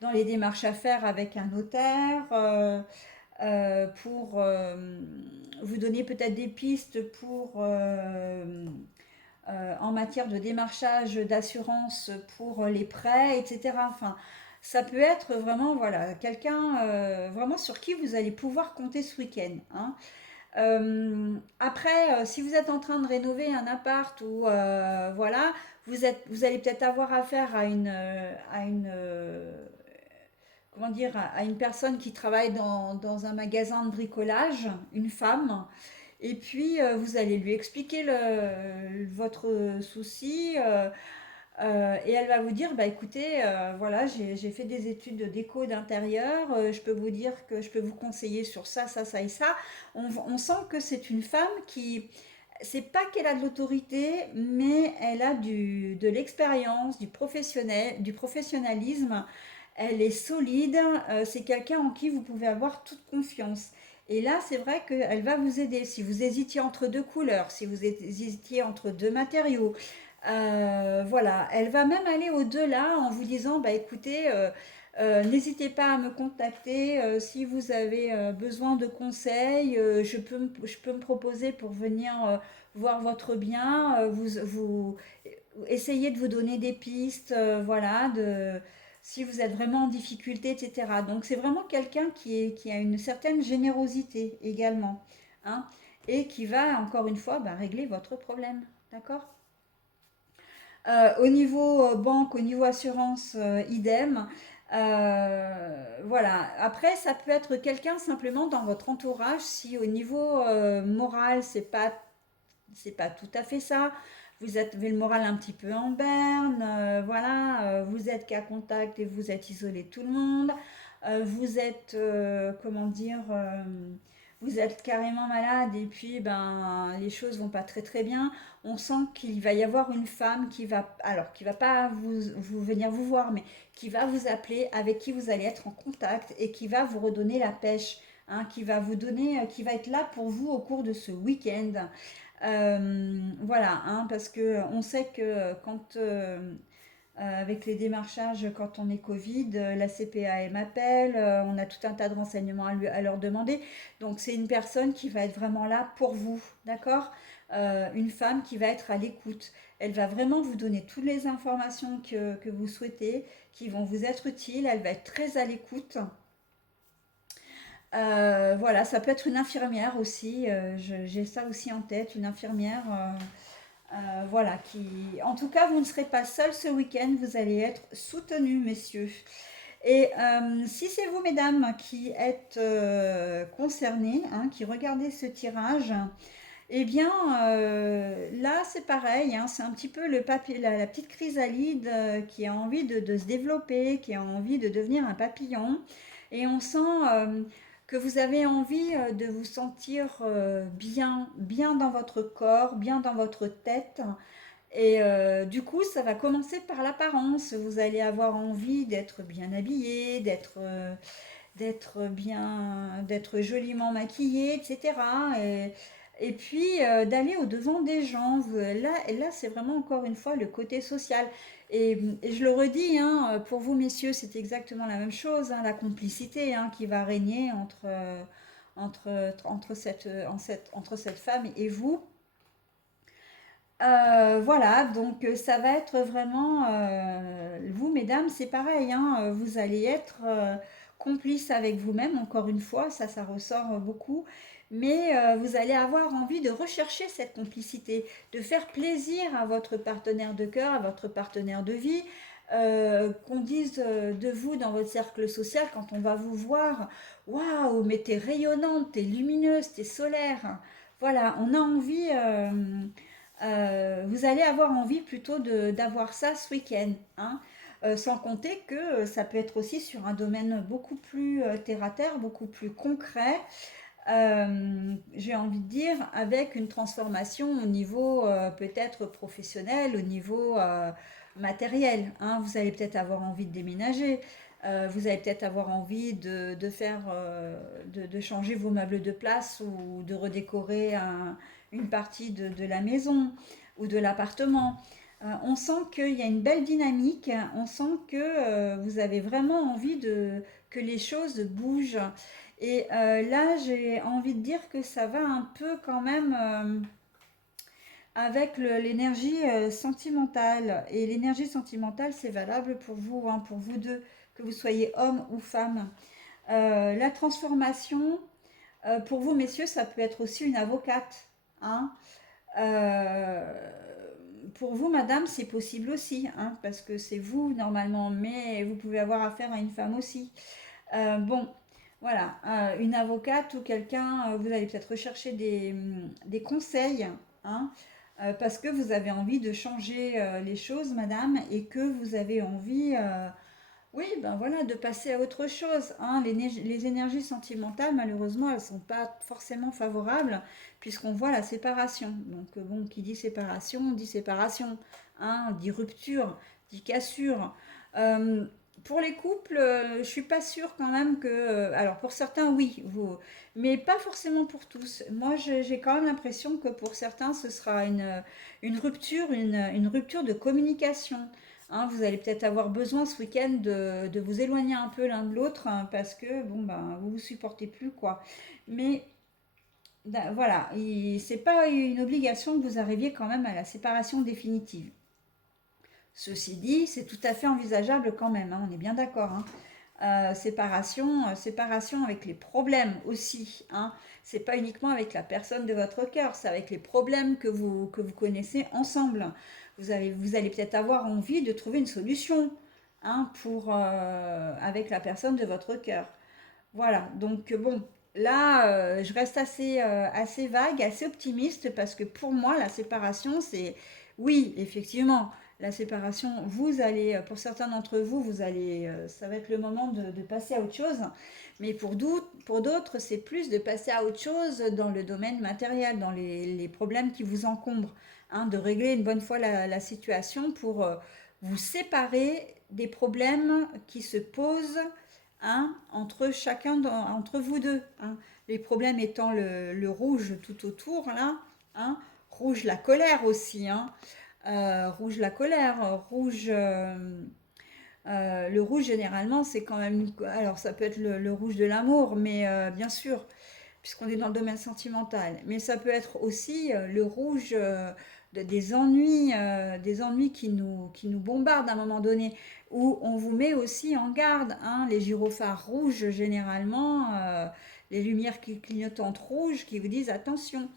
dans les démarches à faire avec un notaire, pour vous donner peut-être des pistes pour, en matière de démarchage d'assurance pour les prêts, etc. Enfin, ça peut être vraiment voilà, quelqu'un vraiment sur qui vous allez pouvoir compter ce week-end, hein. Après, si vous êtes en train de rénover un appart ou voilà, vous allez peut-être avoir affaire à une comment dire, à une personne qui travaille dans un magasin de bricolage, une femme, et puis vous allez lui expliquer votre souci. Et elle va vous dire, bah écoutez, voilà, j'ai fait des études de déco d'intérieur, je peux vous dire que je peux vous conseiller sur ça, ça, ça et ça. On sent que c'est une femme qui, c'est pas qu'elle a de l'autorité, mais elle a de l'expérience, du professionnalisme. Elle est solide, c'est quelqu'un en qui vous pouvez avoir toute confiance. Et là, c'est vrai qu'elle va vous aider. Si vous hésitiez entre deux couleurs, si vous hésitiez entre deux matériaux, voilà, elle va même aller au-delà en vous disant, bah écoutez, n'hésitez pas à me contacter si vous avez besoin de conseils. Je peux me proposer pour venir voir votre bien, vous essayer de vous donner des pistes, voilà, si vous êtes vraiment en difficulté, etc. Donc c'est vraiment quelqu'un qui a une certaine générosité également, hein, et qui va encore une fois bah, régler votre problème, d'accord? Au niveau banque, au niveau assurance, idem. Voilà. Après, ça peut être quelqu'un simplement dans votre entourage si au niveau moral, c'est pas tout à fait ça. Avez le moral un petit peu en berne, voilà, vous êtes qu'à contact et vous êtes isolé de tout le monde. Vous êtes, comment dire, vous êtes carrément malade et puis ben les choses vont pas très très bien. On sent qu'il va y avoir une femme qui va, alors qui va pas vous venir vous voir, mais qui va vous appeler, avec qui vous allez être en contact et qui va vous redonner la pêche, hein, qui va vous donner, qui va être là pour vous au cours de ce week-end. Voilà, hein, parce que on sait que quand avec les démarchages, quand on est Covid, la CPAM m'appelle, on a tout un tas de renseignements à leur demander. Donc c'est une personne qui va être vraiment là pour vous, d'accord? Une femme qui va être à l'écoute. Elle va vraiment vous donner toutes les informations que vous souhaitez, qui vont vous être utiles. Elle va être très à l'écoute. Voilà, ça peut être une infirmière aussi. J'ai ça aussi en tête, une infirmière. Voilà, en tout cas, vous ne serez pas seul ce week-end, vous allez être soutenus, messieurs. Et si c'est vous, mesdames, qui êtes concernés, hein, qui regardez ce tirage, Eh bien, là, c'est pareil, hein, c'est un petit peu le papier, la petite chrysalide qui a envie de se développer, qui a envie de devenir un papillon. Et on sent que vous avez envie de vous sentir bien, bien dans votre corps, bien dans votre tête. Et du coup, ça va commencer par l'apparence. Vous allez avoir envie d'être bien habillé, d'être joliment maquillé, etc. Et puis d'aller au-devant des gens. Là, c'est vraiment encore une fois le côté social. Et je le redis, hein, pour vous messieurs, c'est exactement la même chose, hein, la complicité hein, qui va régner entre cette femme et vous. Voilà, donc ça va être vraiment, vous mesdames, c'est pareil, hein, vous allez être complice avec vous-même, encore une fois, ça ressort beaucoup, mais vous allez avoir envie de rechercher cette complicité, de faire plaisir à votre partenaire de cœur, à votre partenaire de vie, qu'on dise de vous dans votre cercle social quand on va vous voir, waouh, mais t'es rayonnante, t'es lumineuse, t'es solaire. Voilà, on a envie. Vous allez avoir envie plutôt d'avoir ça ce week-end, hein. Sans compter que ça peut être aussi sur un domaine beaucoup plus terre à terre, beaucoup plus concret, j'ai envie de dire, avec une transformation au niveau peut-être professionnel, au niveau matériel, hein. Vous allez peut-être avoir envie de déménager, vous allez peut-être avoir envie de faire, de changer vos meubles de place ou de redécorer une partie de la maison ou de l'appartement. On sent qu'il y a une belle dynamique, on sent que vous avez vraiment envie que les choses bougent. Et là, j'ai envie de dire que ça va un peu quand même avec l'énergie sentimentale. Et l'énergie sentimentale, c'est valable pour vous, hein, pour vous deux, que vous soyez homme ou femme. La transformation, pour vous, messieurs, ça peut être aussi une avocate, hein. Euh, pour vous, madame, c'est possible aussi, hein, parce que c'est vous normalement, mais vous pouvez avoir affaire à une femme aussi. Bon, voilà, une avocate ou quelqu'un, vous allez peut-être rechercher des conseils, hein, parce que vous avez envie de changer les choses, madame, et que vous avez envie, oui, ben voilà, de passer à autre chose, hein. Les énergies sentimentales, malheureusement, elles ne sont pas forcément favorables, puisqu'on voit la séparation. Donc, bon, qui dit séparation, hein, dit rupture, dit cassure. Euh, pour les couples, je suis pas sûre quand même que. Alors, pour certains, oui, mais pas forcément pour tous. Moi, j'ai quand même l'impression que pour certains, ce sera une rupture, une rupture de communication. Hein, vous allez peut-être avoir besoin ce week-end de vous éloigner un peu l'un de l'autre hein, parce que bon ben vous vous supportez plus quoi. Mais voilà, c'est pas une obligation que vous arriviez quand même à la séparation définitive. Ceci dit, c'est tout à fait envisageable quand même, hein, on est bien d'accord, hein. Séparation avec les problèmes aussi, hein. C'est pas uniquement avec la personne de votre cœur, c'est avec les problèmes que vous connaissez ensemble. Vous allez peut-être avoir envie de trouver une solution, hein, avec la personne de votre cœur. Voilà, donc bon, là, je reste assez vague, assez optimiste, parce que pour moi, la séparation, c'est, oui, effectivement, la séparation, vous allez, pour certains d'entre vous, ça va être le moment de passer à autre chose, mais pour d'autres, c'est plus de passer à autre chose dans le domaine matériel, dans les problèmes qui vous encombrent, hein, de régler une bonne fois la situation pour vous séparer des problèmes qui se posent, hein, entre vous deux, hein. Les problèmes étant le rouge tout autour, là, hein. Rouge la colère aussi, hein. Rouge la colère, le rouge généralement c'est quand même, alors ça peut être le rouge de l'amour, mais bien sûr, puisqu'on est dans le domaine sentimental, mais ça peut être aussi le rouge des ennuis qui nous bombardent à un moment donné, où on vous met aussi en garde, hein, les gyrophares rouges généralement, les lumières clignotantes rouges qui vous disent attention,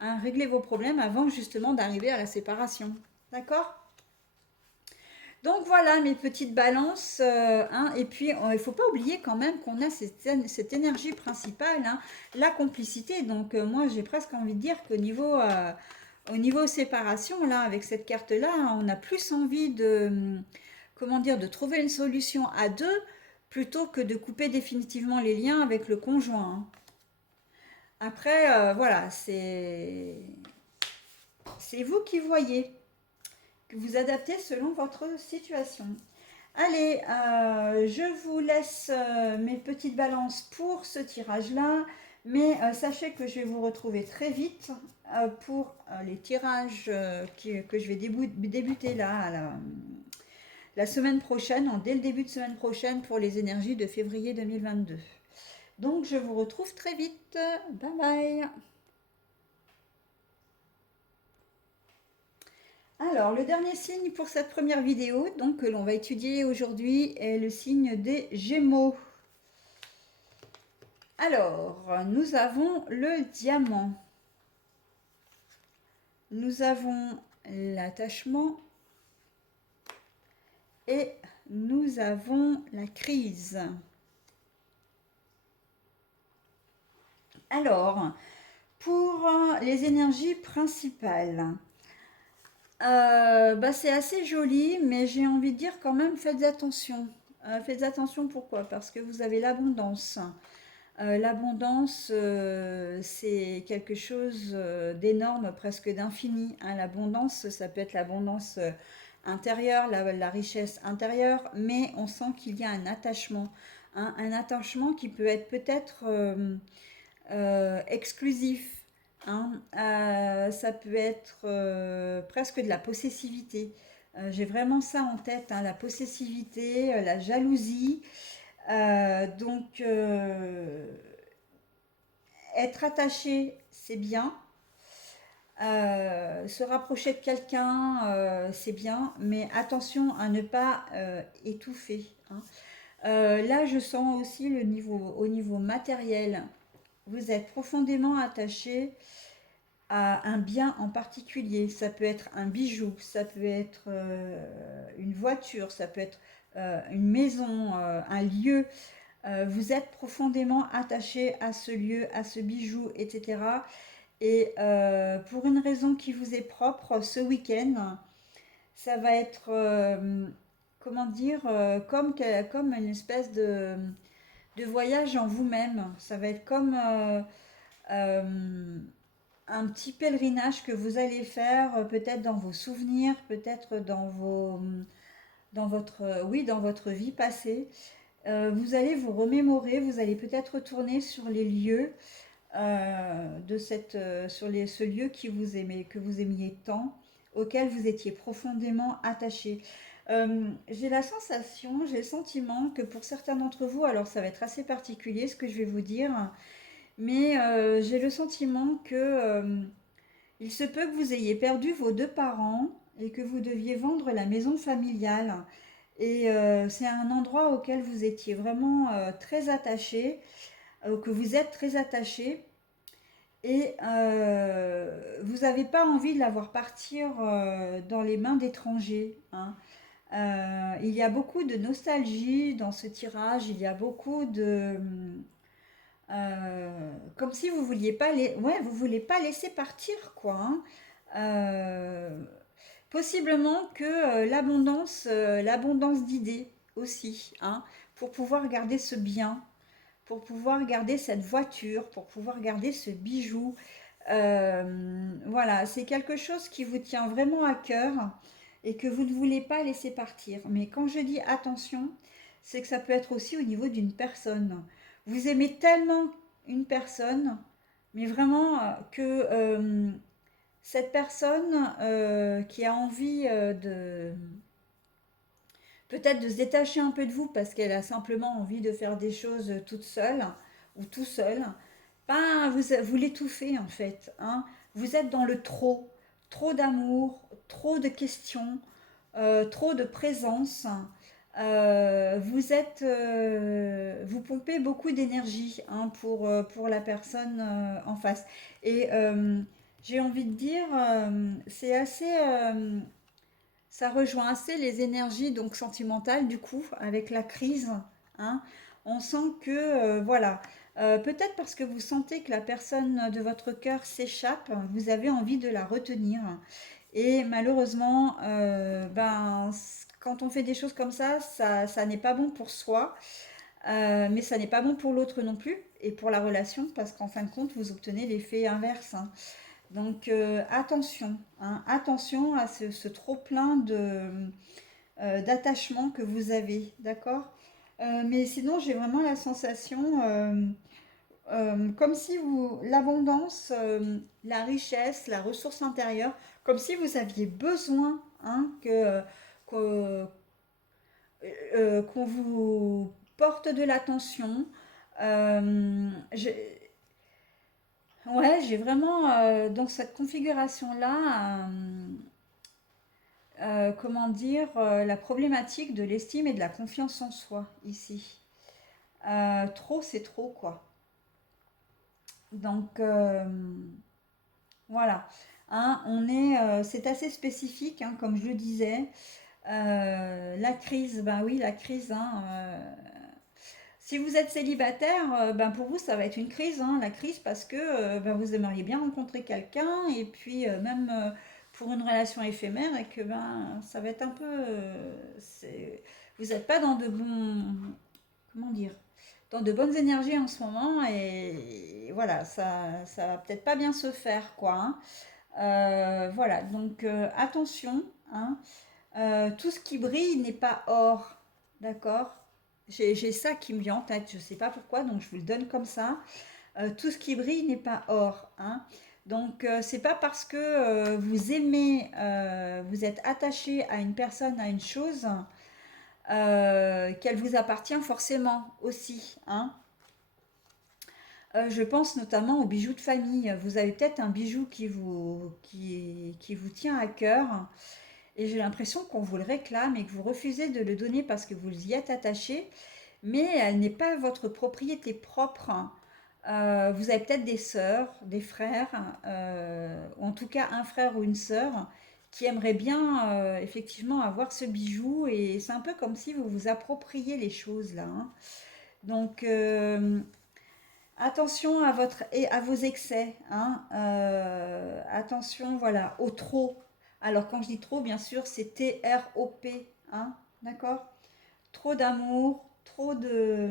hein, réglez vos problèmes avant justement d'arriver à la séparation. D'accord? Donc voilà mes petites balances, hein, et puis il ne faut pas oublier quand même qu'on a cette énergie principale, hein, la complicité. Donc moi j'ai presque envie de dire au niveau séparation, là, avec cette carte-là, on a plus envie comment dire, de trouver une solution à deux plutôt que de couper définitivement les liens avec le conjoint, hein. Après, voilà, c'est vous qui voyez, que vous adaptez selon votre situation. Allez, je vous laisse mes petites balances pour ce tirage-là, mais sachez que je vais vous retrouver très vite pour les tirages que je vais débuter là, la semaine prochaine, dès le début de semaine prochaine pour les énergies de février 2022. Donc je vous retrouve très vite. Bye bye. Alors, le dernier signe pour cette première vidéo, donc que l'on va étudier aujourd'hui, est le signe des Gémeaux. Alors, nous avons le diamant. Nous avons l'attachement et nous avons la crise. Alors, pour les énergies principales, c'est assez joli, mais j'ai envie de dire quand même, faites attention. Faites attention, pourquoi? Parce que vous avez l'abondance. L'abondance, c'est quelque chose d'énorme, presque d'infini, hein. L'abondance, ça peut être l'abondance intérieure, la richesse intérieure, mais on sent qu'il y a un attachement, hein, un attachement qui peut être peut-être exclusif, hein. Ça peut être presque de la possessivité. J'ai vraiment ça en tête, hein, la possessivité, la jalousie. Donc, être attaché, c'est bien. Se rapprocher de quelqu'un, c'est bien, mais attention à ne pas étouffer, hein. Là, je sens aussi au niveau matériel. Vous êtes profondément attaché à un bien en particulier. Ça peut être un bijou, ça peut être une voiture, ça peut être une maison, un lieu. Vous êtes profondément attaché à ce lieu, à ce bijou, etc. Et pour une raison qui vous est propre, ce week-end, ça va être, comment dire, comme une espèce de voyage en vous-même. Ça va être comme euh, un petit pèlerinage que vous allez faire, peut-être dans vos souvenirs, peut-être dans votre vie passée. Vous allez vous remémorer, vous allez peut-être retourner sur les lieux ce lieu que vous aimiez tant, auquel vous étiez profondément attaché. J'ai la sensation, j'ai le sentiment que pour certains d'entre vous, alors ça va être assez particulier ce que je vais vous dire, mais j'ai le sentiment que il se peut que vous ayez perdu vos deux parents et que vous deviez vendre la maison familiale. Et c'est un endroit auquel vous étiez vraiment très attaché, que vous êtes très attaché, et vous n'avez pas envie de la voir partir dans les mains d'étrangers, hein. Il y a beaucoup de nostalgie dans ce tirage, il y a beaucoup de... comme si vous vouliez pas ouais, vous voulez pas laisser partir, quoi, hein. Euh, Possiblement que l'abondance d'idées aussi, hein, pour pouvoir garder ce bien, pour pouvoir garder cette voiture, pour pouvoir garder ce bijou. Voilà, c'est quelque chose qui vous tient vraiment à cœur et que vous ne voulez pas laisser partir. Mais quand je dis attention, c'est que ça peut être aussi au niveau d'une personne. Vous aimez tellement une personne, mais vraiment que cette personne qui a envie peut-être de se détacher un peu de vous parce qu'elle a simplement envie de faire des choses toute seule ou tout seul, ben vous l'étouffez en fait, hein. Vous êtes dans le trop, trop d'amour, trop de questions, trop de présence. Vous pompez beaucoup d'énergie, hein, pour la personne en face. Et j'ai envie de dire, c'est assez, ça rejoint assez les énergies donc sentimentales du coup avec la crise, hein. On sent que voilà, peut-être parce que vous sentez que la personne de votre cœur s'échappe, vous avez envie de la retenir. Et malheureusement, quand on fait des choses comme ça n'est pas bon pour soi, mais ça n'est pas bon pour l'autre non plus, et pour la relation, parce qu'en fin de compte, vous obtenez l'effet inverse, hein. Donc attention, hein, attention à ce trop-plein d'attachement que vous avez, d'accord? Mais sinon, j'ai vraiment la sensation, comme si vous, l'abondance, la richesse, la ressource intérieure, comme si vous aviez besoin, hein, que, qu'on vous porte de l'attention. Ouais, j'ai vraiment dans cette configuration-là, comment dire, la problématique de l'estime et de la confiance en soi ici. Trop, c'est trop, quoi. Donc, voilà. Hein, c'est assez spécifique, hein, comme je le disais. La crise, ben oui, la crise, hein, si vous êtes célibataire, ben pour vous, ça va être une crise, hein, la crise, parce que ben vous aimeriez bien rencontrer quelqu'un, et puis même pour une relation éphémère, et que ben ça va être un peu, vous n'êtes pas dans de bons, comment dire, dans de bonnes énergies en ce moment, et voilà, ça va peut-être pas bien se faire, quoi, hein. Voilà, donc attention, hein. Tout ce qui brille n'est pas or, d'accord? J'ai ça qui me vient en tête, je ne sais pas pourquoi, donc je vous le donne comme ça. Tout ce qui brille n'est pas or, hein. Donc c'est pas parce que vous aimez, vous êtes attaché à une personne, à une chose, qu'elle vous appartient forcément aussi, hein. Je pense notamment aux bijoux de famille. Vous avez peut-être un bijou qui vous tient à cœur, et j'ai l'impression qu'on vous le réclame et que vous refusez de le donner parce que vous y êtes attaché, mais elle n'est pas votre propriété propre. Vous avez peut-être des sœurs, des frères, ou en tout cas un frère ou une sœur qui aimerait bien effectivement avoir ce bijou, et c'est un peu comme si vous vous appropriez les choses là, hein. Donc attention et à vos excès, hein. Attention, voilà, au trop. Alors quand je dis trop, bien sûr, c'est T-R-O-P, hein, d'accord? Trop d'amour, trop de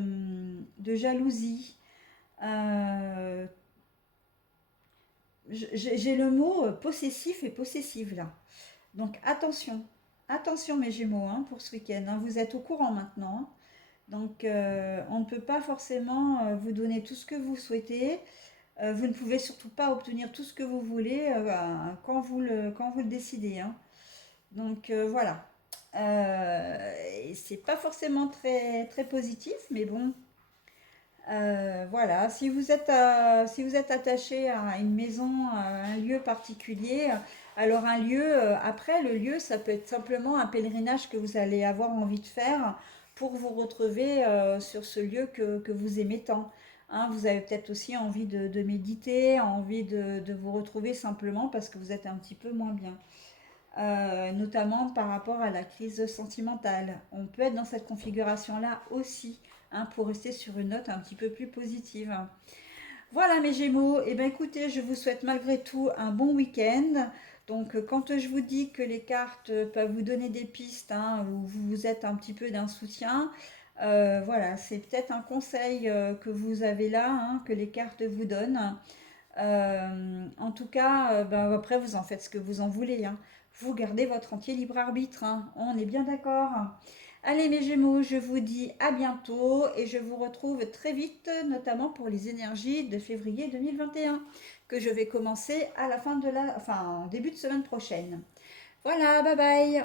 jalousie. Euh, j'ai le mot possessif et possessive là. Donc attention, attention mes Gémeaux, hein, pour ce week-end, hein. Vous êtes au courant maintenant, hein. Donc on ne peut pas forcément vous donner tout ce que vous souhaitez. Vous ne pouvez surtout pas obtenir tout ce que vous voulez quand vous le décidez, hein. Donc voilà. Et c'est pas forcément très, très positif, mais bon. Voilà. Si vous êtes attaché à une maison, à un lieu particulier, alors un lieu, après le lieu, ça peut être simplement un pèlerinage que vous allez avoir envie de faire pour vous retrouver sur ce lieu que vous aimez tant, hein. Vous avez peut-être aussi envie de méditer, envie de vous retrouver simplement parce que vous êtes un petit peu moins bien. Notamment par rapport à la crise sentimentale. On peut être dans cette configuration-là aussi, hein, pour rester sur une note un petit peu plus positive. Voilà mes Gémeaux, et bien écoutez, je vous souhaite malgré tout un bon week-end. Donc quand je vous dis que les cartes peuvent vous donner des pistes, hein, où vous êtes un petit peu d'un soutien, voilà, c'est peut-être un conseil que vous avez là, hein, que les cartes vous donnent. En tout cas, ben, après, vous en faites ce que vous en voulez, hein. Vous gardez votre entier libre arbitre, hein. On est bien d'accord. Allez, mes Gémeaux, je vous dis à bientôt, et je vous retrouve très vite, notamment pour les énergies de février 2021, que je vais commencer à la fin enfin, en début de semaine prochaine. Voilà, bye bye.